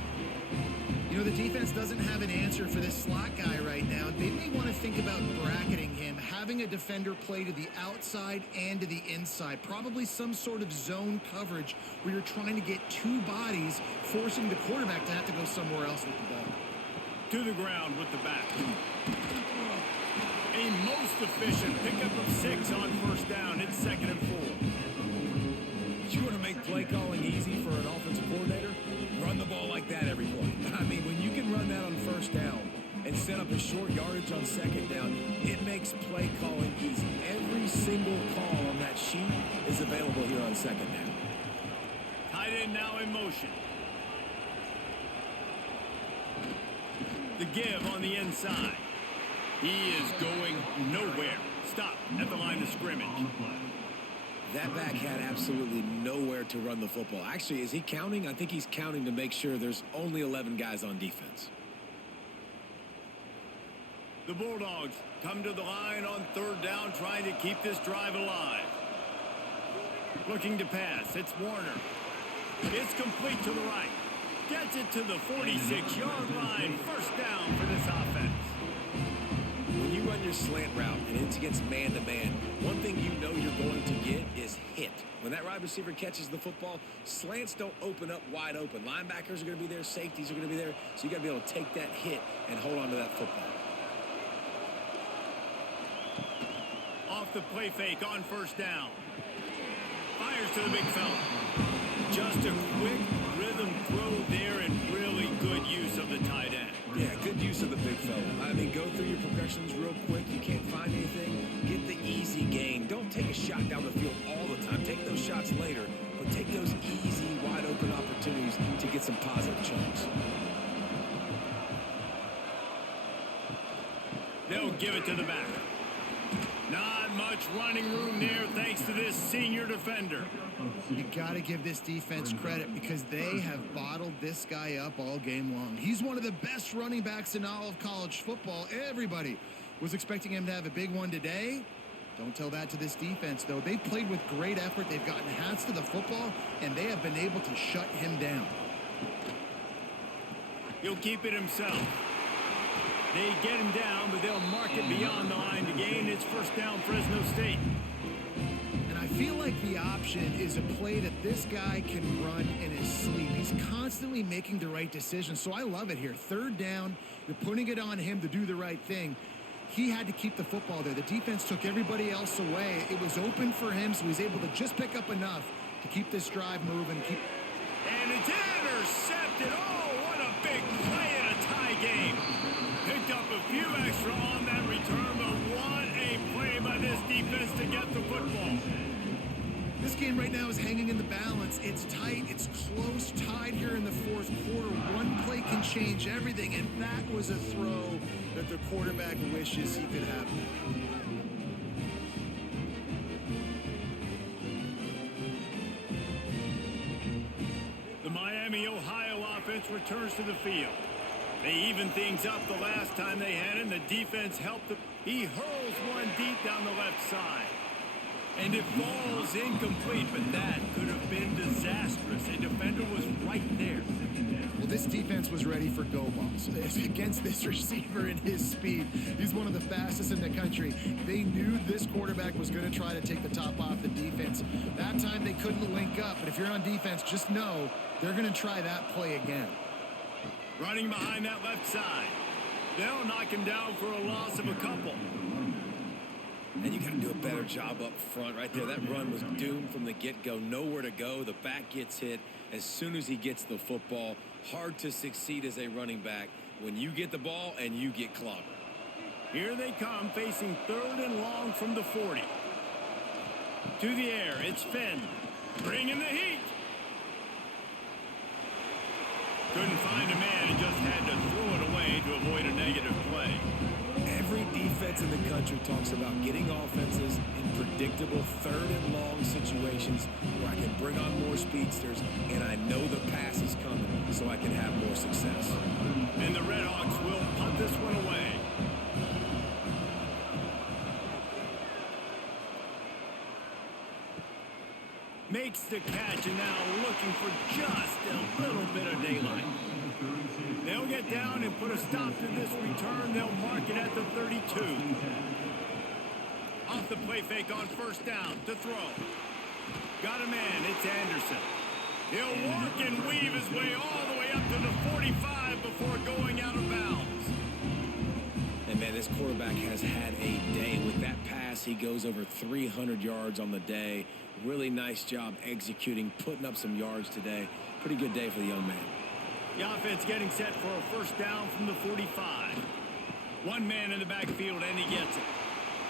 You know, the defense doesn't have an answer for this slot guy right now. They may want to think about bracketing him, having a defender play to the outside and to the inside. Probably some sort of zone coverage where you're trying to get two bodies, forcing the quarterback to have to go somewhere else with the ball. To the ground with the back. A most efficient pickup of 6 on first down. It's 2nd and 4. You want to make play calling easy for an offensive coordinator? Run the ball like that every play. I mean, when you can run that on first down and set up a short yardage on second down, it makes play calling easy. Every single call on that sheet is available here on second down. Tight end now in motion. The give on the inside. He is going nowhere. Stop at the line of scrimmage. That back had absolutely nowhere to run the football. Actually, is he counting? I think he's counting to make sure there's only 11 guys on defense. The Bulldogs come to the line on 3rd down, trying to keep this drive alive. Looking to pass. It's Warner. It's complete to the right. Gets it to the 46-yard line. First down for this offense. When you run your slant route and it's against man-to-man, one thing you know you're going to get is hit. When that wide receiver catches the football, slants don't open up wide open. Linebackers are going to be there. Safeties are going to be there. So you got to be able to take that hit and hold on to that football. Off the play fake on first down. Fires to the big fella. Just a quick rhythm throw there and really good use of the tight end. Yeah, good use of the big fella. I mean, go through your progressions real quick. You can't find anything. Get the easy gain. Don't take a shot down the field all the time. Take those shots later, but take those easy, wide open opportunities to get some positive chunks. They'll give it to the back. Not much running room there thanks to this senior defender. You got to give this defense credit because they have bottled this guy up all game long. He's one of the best running backs in all of college football. Everybody was expecting him to have a big one today. Don't tell that to this defense, though. They've played with great effort. They've gotten hats to the football, and they have been able to shut him down. He'll keep it himself. They get him down, but they'll mark it beyond the line to gain. It's first down, Fresno State. And I feel like the option is a play that this guy can run in his sleep. He's constantly making the right decision, so I love it here. 3rd down, you're putting it on him to do the right thing. He had to keep the football there. The defense took everybody else away. It was open for him, so he's able to just pick up enough to keep this drive moving. And it's intercepted. Oh, what a big play in a tie game. Picked up a few extra on that return, but what a play by this defense to get the football. This game right now is hanging in the balance. It's tight. It's close, tied here in the 4th quarter. One play can change everything, and that was a throw that the quarterback wishes he could have. The Miami, Ohio offense returns to the field. They even things up the last time they had him. The defense helped him. He hurls one deep down the left side. And it falls incomplete, but that could have been disastrous. A defender was right there. Well, this defense was ready for go balls against this receiver and his speed. He's one of the fastest in the country. They knew this quarterback was going to try to take the top off the defense. That time they couldn't link up, but if you're on defense, just know they're going to try that play again. Running behind that left side. They'll knock him down for a loss of a couple. And you got to do a better job up front right there. That run was doomed from the get-go. Nowhere to go. The back gets hit as soon as he gets the football. Hard to succeed as a running back when you get the ball and you get clobbered. Here they come, facing 3rd and long from the 40. To the air, it's Finn. Bringing the heat. Couldn't find a man and just had to throw it away to avoid a negative play. Every defense in the country talks about getting offenses in predictable 3rd and long situations where I can bring on more speedsters and I know the pass is coming so I can have more success. And the RedHawks will punt this one away. Makes the catch and now looking for just a little bit of daylight. They'll They'll get down and put a stop to this return. They'll mark it at the 32. Off the play fake on first down to throw. Got a man. It's Anderson. He'll work and weave his way all the way up to the 45 before going out of bounds. And man, this quarterback has had a day. With that pass, he goes over 300 yards on the day. Really nice job executing, putting up some yards today. Pretty good day for the young man. The offense getting set for a first down from the 45. One man in the backfield, and he gets it.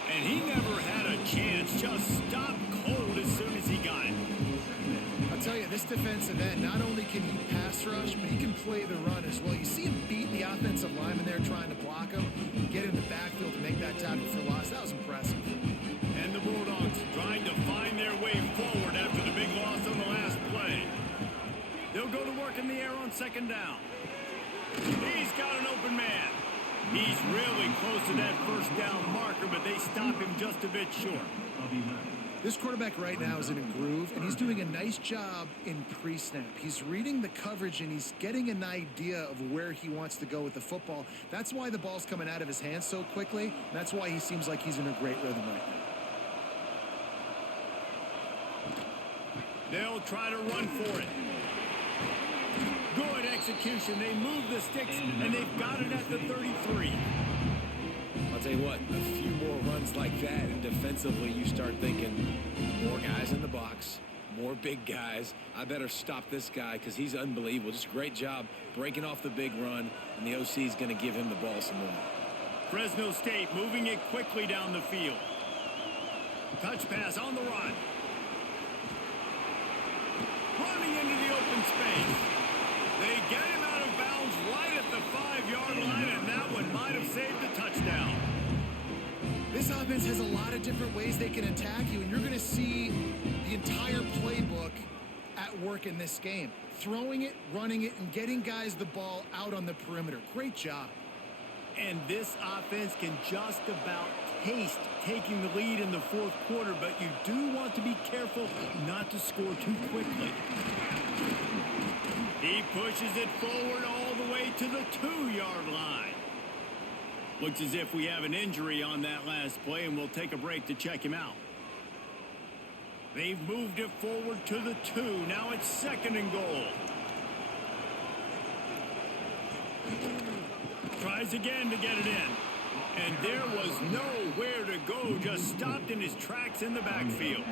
And he never had a chance. Just stopped cold as soon as he got it. I'll tell you, this defensive end, not only can he pass rush, but he can play the run as well. You see him beat the offensive lineman there trying to block him, get in the backfield to make that tackle for loss. That was impressive. And the Bulldogs trying to find their way forward after the big loss on the last play. They'll go to work in the air on second down. He's got an open man. He's really close to that first down marker, but they stop him just a bit short. This quarterback right now is in a groove, and he's doing a nice job in pre-snap. He's reading the coverage, and he's getting an idea of where he wants to go with the football. That's why the ball's coming out of his hands so quickly. That's why he seems like he's in a great rhythm right now. They'll try to run for it. Good execution. They move the sticks, and they've got it at the 33. I'll tell you what, a few more runs like that, and defensively you start thinking, more guys in the box, more big guys. I better stop this guy because he's unbelievable. Just a great job breaking off the big run, and the OC is going to give him the ball some more. Fresno State moving it quickly down the field. Touch pass on the run. Running into the open space. They get him out of bounds right at the 5-yard line, and that one might have saved the touchdown. This offense has a lot of different ways they can attack you, and you're going to see the entire playbook at work in this game. Throwing it, running it, and getting guys the ball out on the perimeter. Great job. And this offense can just about taste taking the lead in the fourth quarter, but you do want to be careful not to score too quickly. He pushes it forward all the way to the 2-yard line. Looks as if we have an injury on that last play, and we'll take a break to check him out. They've moved it forward to the 2. Now it's second and goal. Tries again to get it in. And there was nowhere to go. Just stopped in his tracks in the backfield.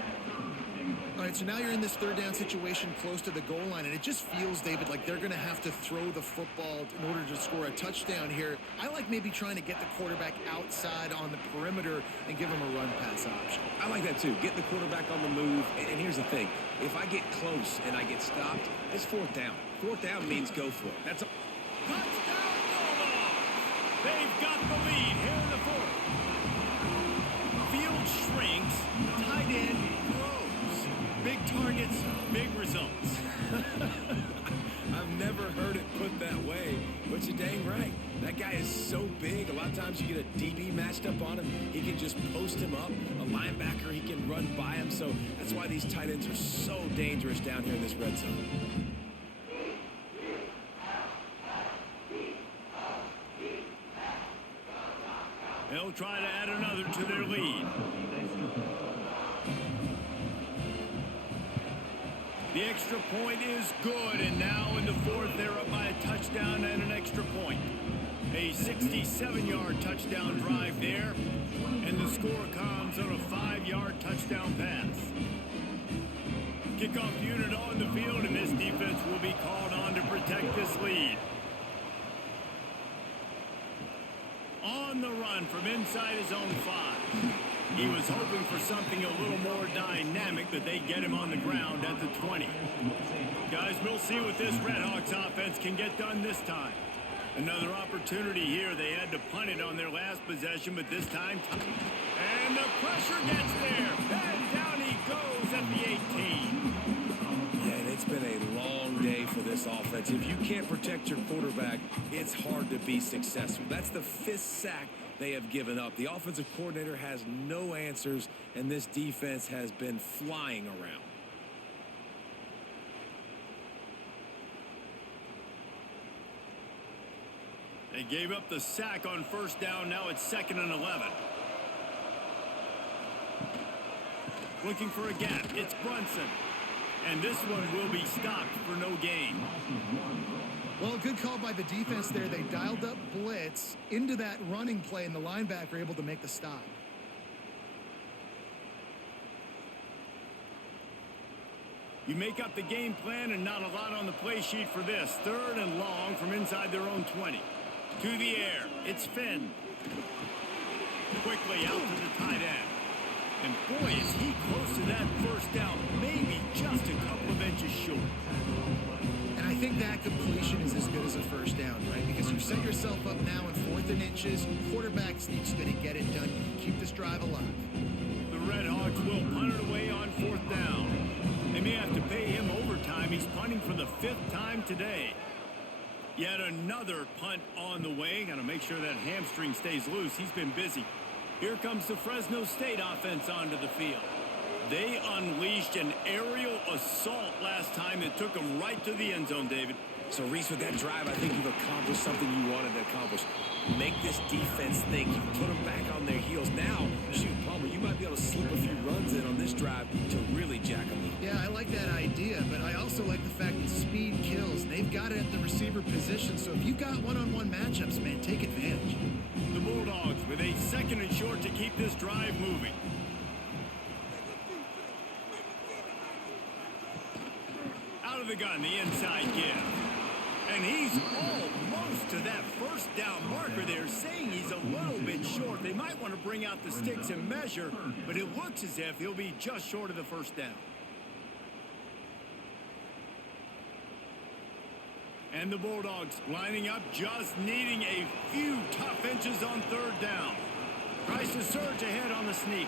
All right, so now you're in this third down situation close to the goal line, and it just feels, David, like they're going to have to throw the football in order to score a touchdown here. I like maybe trying to get the quarterback outside on the perimeter and give him a run-pass option. I like that too. Get the quarterback on the move. And here's the thing. If I get close and I get stopped, it's fourth down. Fourth down means go for it. That's a Touchdown Bulldogs! They've got the lead here in the fourth. Field shrinks. Tight end grows. Big targets, big results. I've never heard it put that way, but you're dang right. That guy is so big. A lot of times you get a DB matched up on him. He can just post him up. A linebacker, he can run by him. So that's why these tight ends are so dangerous down here in this red zone. They'll try to add another to their lead. The extra point is good, and now in the fourth, they're up by a touchdown and an extra point. A 67-yard touchdown drive there, and the score comes on a 5-yard touchdown pass. Kickoff unit on the field, and this defense will be called on to protect this lead. On the run from inside his own 5. He was hoping for something a little more dynamic, but they get him on the ground at the 20. Guys, we'll see what this RedHawks offense can get done this time. Another opportunity here. They had to punt it on their last possession, but this time... And the pressure gets there. And down he goes at the 18. And it's been a long day for this offense. If you can't protect your quarterback, it's hard to be successful. That's the 5th sack they have given up. The offensive coordinator has no answers, and this defense has been flying around. They gave up the sack on first down. Now it's 2nd and 11. Looking for a gap. It's Brunson. And this one will be stopped for no gain. Well, good call by the defense there. They dialed up blitz into that running play, and the linebacker able to make the stop. You make up the game plan and not a lot on the play sheet for this. 3rd and long from inside their own 20. To the air. It's Finn. Quickly out to the tight end. And boy, is he close to that first down. Maybe just a couple of inches short. And I think that completion is as good as a first down, right? Because you set yourself up now in 4th and inches. Quarterback sneak's going to get it done. Keep this drive alive. The RedHawks will punt it away on 4th down. They may have to pay him overtime. He's punting for the 5th time today. Yet another punt on the way. Got to make sure that hamstring stays loose. He's been busy. Here comes the Fresno State offense onto the field. They unleashed an aerial assault last time that took them right to the end zone, David. So, Reese, with that drive, I think you've accomplished something you wanted to accomplish. Make this defense think. You put them back on their heels. Now, shoot, Palmer, you might be able to slip a few runs in on this drive to really jack them up. Yeah, I like that idea, but I also like the fact that speed kills. They've got it at the receiver position, so if you've got one-on-one matchups, man, take advantage. The Bulldogs with a 2nd and short to keep this drive moving. Out of the gun, the inside give. And he's almost to that first down marker there, saying he's a little bit short. They might want to bring out the sticks and measure, but it looks as if he'll be just short of the first down. And the Bulldogs lining up, just needing a few tough inches on 3rd down. Tries to surge ahead on the sneak.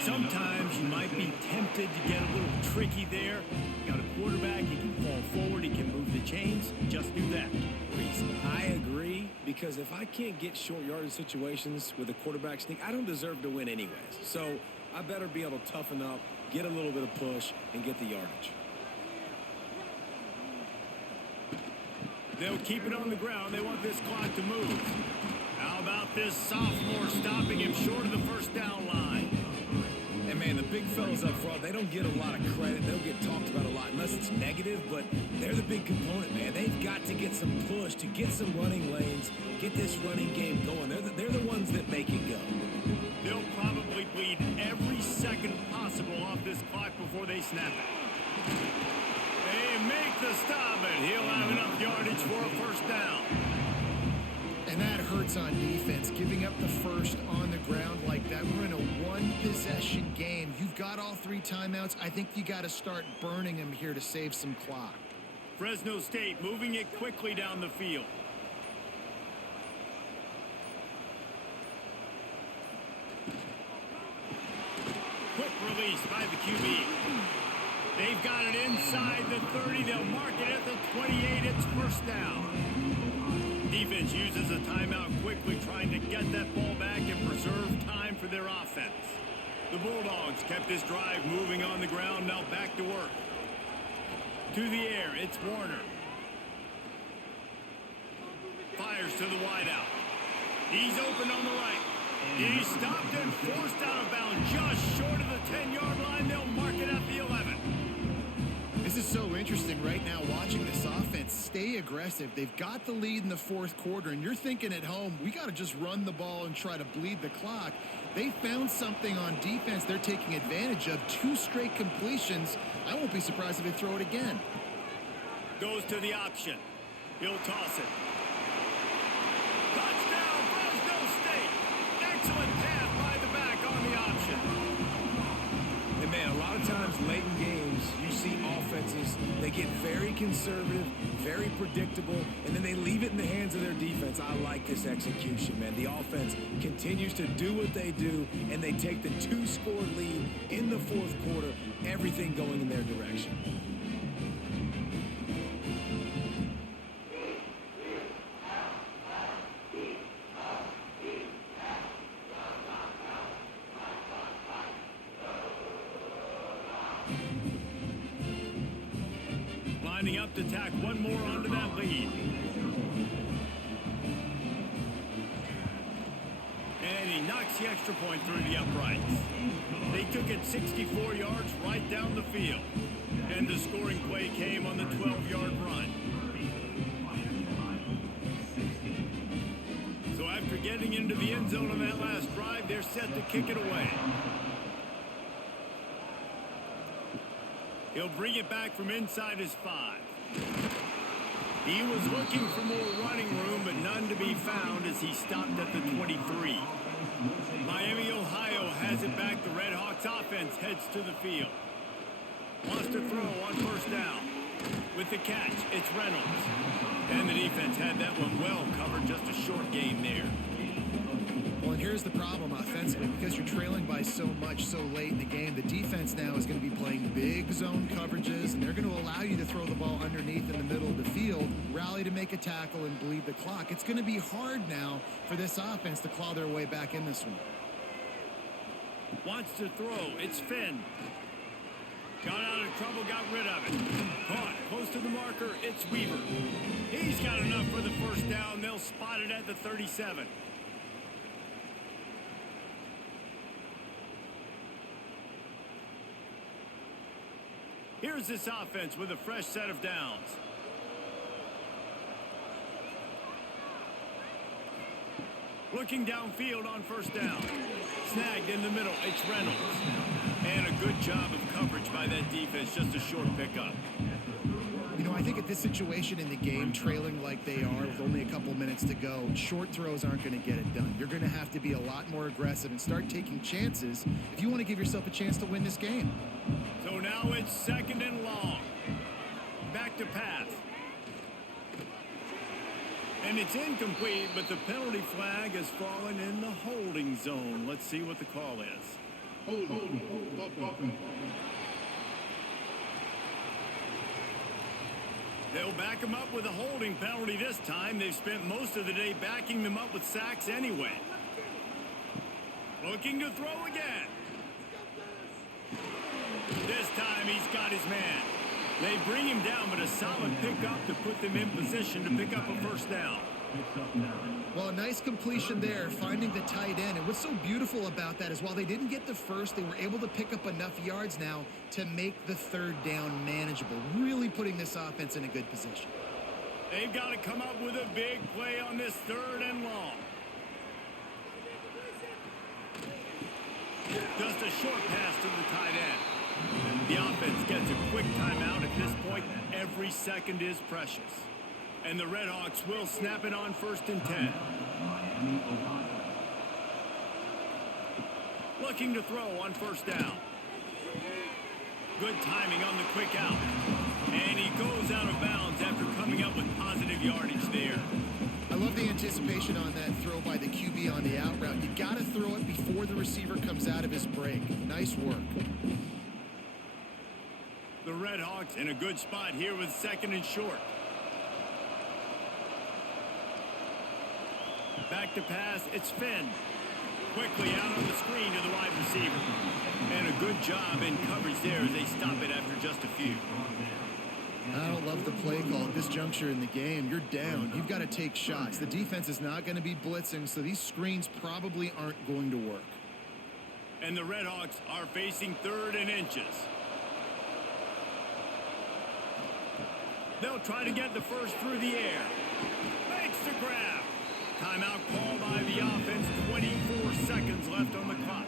Sometimes you might be tempted to get a little tricky there. You got a quarterback, he can fall forward, he can move the chains. Just do that. Reese, I agree, because if I can't get short yardage situations with a quarterback sneak, I don't deserve to win anyways. So I better be able to toughen up, get a little bit of push, and get the yardage. They'll keep it on the ground. They want this clock to move. How about this sophomore stopping him short of the first down line? And, man, the big fellas up front, they don't get a lot of credit. They'll get talked about a lot unless it's negative, but they're the big component, man. They've got to get some push, to get some running lanes, get this running game going. They're the ones that make it go. They'll probably bleed every second possible off this clock before they snap it. They make the stop, and he'll have enough yardage for a first down. And that hurts on defense, giving up the first on the ground like that. We're in a one-possession game. You've got all 3 timeouts. I think you got to start burning them here to save some clock. Fresno State moving it quickly down the field. Quick release by the QB. They've got it inside the 30. They'll mark it at the 28. It's first down. Defense uses a timeout quickly, trying to get that ball back and preserve time for their offense. The Bulldogs kept this drive moving on the ground. Now back to work. To the air, it's Warner. Fires to the wideout. He's open on the right. He's stopped and forced out of bounds just short of the 10-yard line. They'll mark it at the 11. This is so interesting right now watching this offense stay aggressive. They've got the lead in the 4th quarter, and you're thinking at home, we got to just run the ball and try to bleed the clock. They found something on defense they're taking advantage of. 2 straight completions. I won't be surprised if they throw it again. Goes to the option. He'll toss it. Touchdown, Fresno State. Excellent pass by the back on the option. And, man, a lot of times late in games, you see offenses, they get very conservative, very predictable, and then they leave it in the hands of their defense. I like this execution, man. The offense continues to do what they do, and they take the 2-score lead in the 4th quarter, everything going in their direction. Lining up to tack one more onto that lead. knocks the extra point through the uprights. They took it 64 yards right down the field. And the scoring play came on the 12-yard run. So after getting into the end zone on that last drive, they're set to kick it away. He'll bring it back from inside his 5. He was looking for more running room, but none to be found as he stopped at the 23. Miami, Ohio has it back. The RedHawks offense heads to the field. Wants to throw on first down. With the catch, it's Reynolds. And the defense had that one well covered. Just a short game there. Well, and here's the problem offensively. Because you're trailing by so much so late in the game, the defense now is going to be playing big zone coverages, and they're going to allow you to throw the ball underneath in the middle of the field, rally to make a tackle, and bleed the clock. It's going to be hard now for this offense to claw their way back in this one. Wants to throw. It's Finn. Got out of trouble, got rid of it. Caught close to the marker, it's Weaver. He's got enough for the first down. They'll spot it at the 37. Here's this offense with a fresh set of downs. Looking downfield on first down. Snagged in the middle, it's Reynolds. And a good job of coverage by that defense, just a short pickup. You know, I think at this situation in the game, trailing like they are with only a couple minutes to go, short throws aren't going to get it done. You're going to have to be a lot more aggressive and start taking chances if you want to give yourself a chance to win this game. So now it's 2nd and long. Back to pass. And it's incomplete, but the penalty flag has fallen in the holding zone. Let's see what the call is. They'll back him up with a holding penalty this time. They've spent most of the day backing them up with sacks anyway. Looking to throw again. This time he's got his man. They bring him down, but a solid pickup to put them in position to pick up a first down. Well, a nice completion there, finding the tight end. And what's so beautiful about that is while they didn't get the first, they were able to pick up enough yards now to make the third down manageable, really putting this offense in a good position. They've got to come up with a big play on this 3rd and long. Just a short pass to the tight end. The offense gets a quick timeout. At this point, every second is precious. And the RedHawks will snap it on 1st and 10. Looking to throw on first down. Good timing on the quick out. And he goes out of bounds after coming up with positive yardage there. I love the anticipation on that throw by the QB on the out route. You got to throw it before the receiver comes out of his break. Nice work. The RedHawks in a good spot here with 2nd and short. Back to pass, it's Finn. Quickly out on the screen to the wide receiver. And a good job in coverage there as they stop it after just a few. I don't love the play call at this juncture in the game. You're down. You've got to take shots. The defense is not going to be blitzing, so these screens probably aren't going to work. And the RedHawks are facing 3rd and inches. They'll try to get the first through the air. Makes the grab. Timeout called by the offense. 24 seconds left on the clock.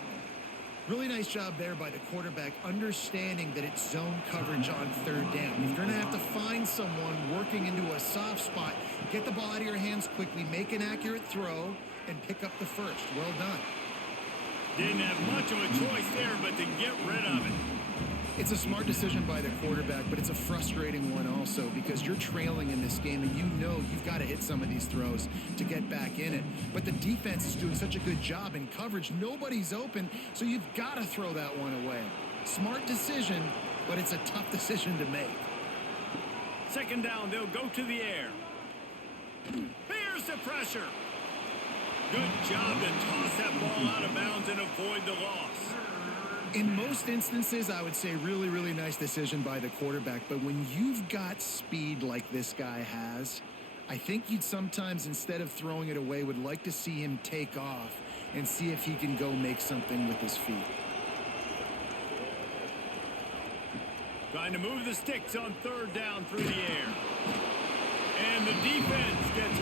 Really nice job there by the quarterback, understanding that it's zone coverage on 3rd down. You're going to have to find someone working into a soft spot, get the ball out of your hands quickly, make an accurate throw, and pick up the first. Well done. Didn't have much of a choice there, but to get rid of it. It's a smart decision by the quarterback, but it's a frustrating one also because you're trailing in this game and you know you've got to hit some of these throws to get back in it. But the defense is doing such a good job in coverage. Nobody's open, so you've got to throw that one away. Smart decision, but it's a tough decision to make. 2nd down, they'll go to the air. Here's the pressure. Good job to toss that ball out of bounds and avoid the loss. In most instances, I would say really, really nice decision by the quarterback. But when you've got speed like this guy has, I think you'd sometimes, instead of throwing it away, would like to see him take off and see if he can go make something with his feet. Trying to move the sticks on third down through the air. And the defense gets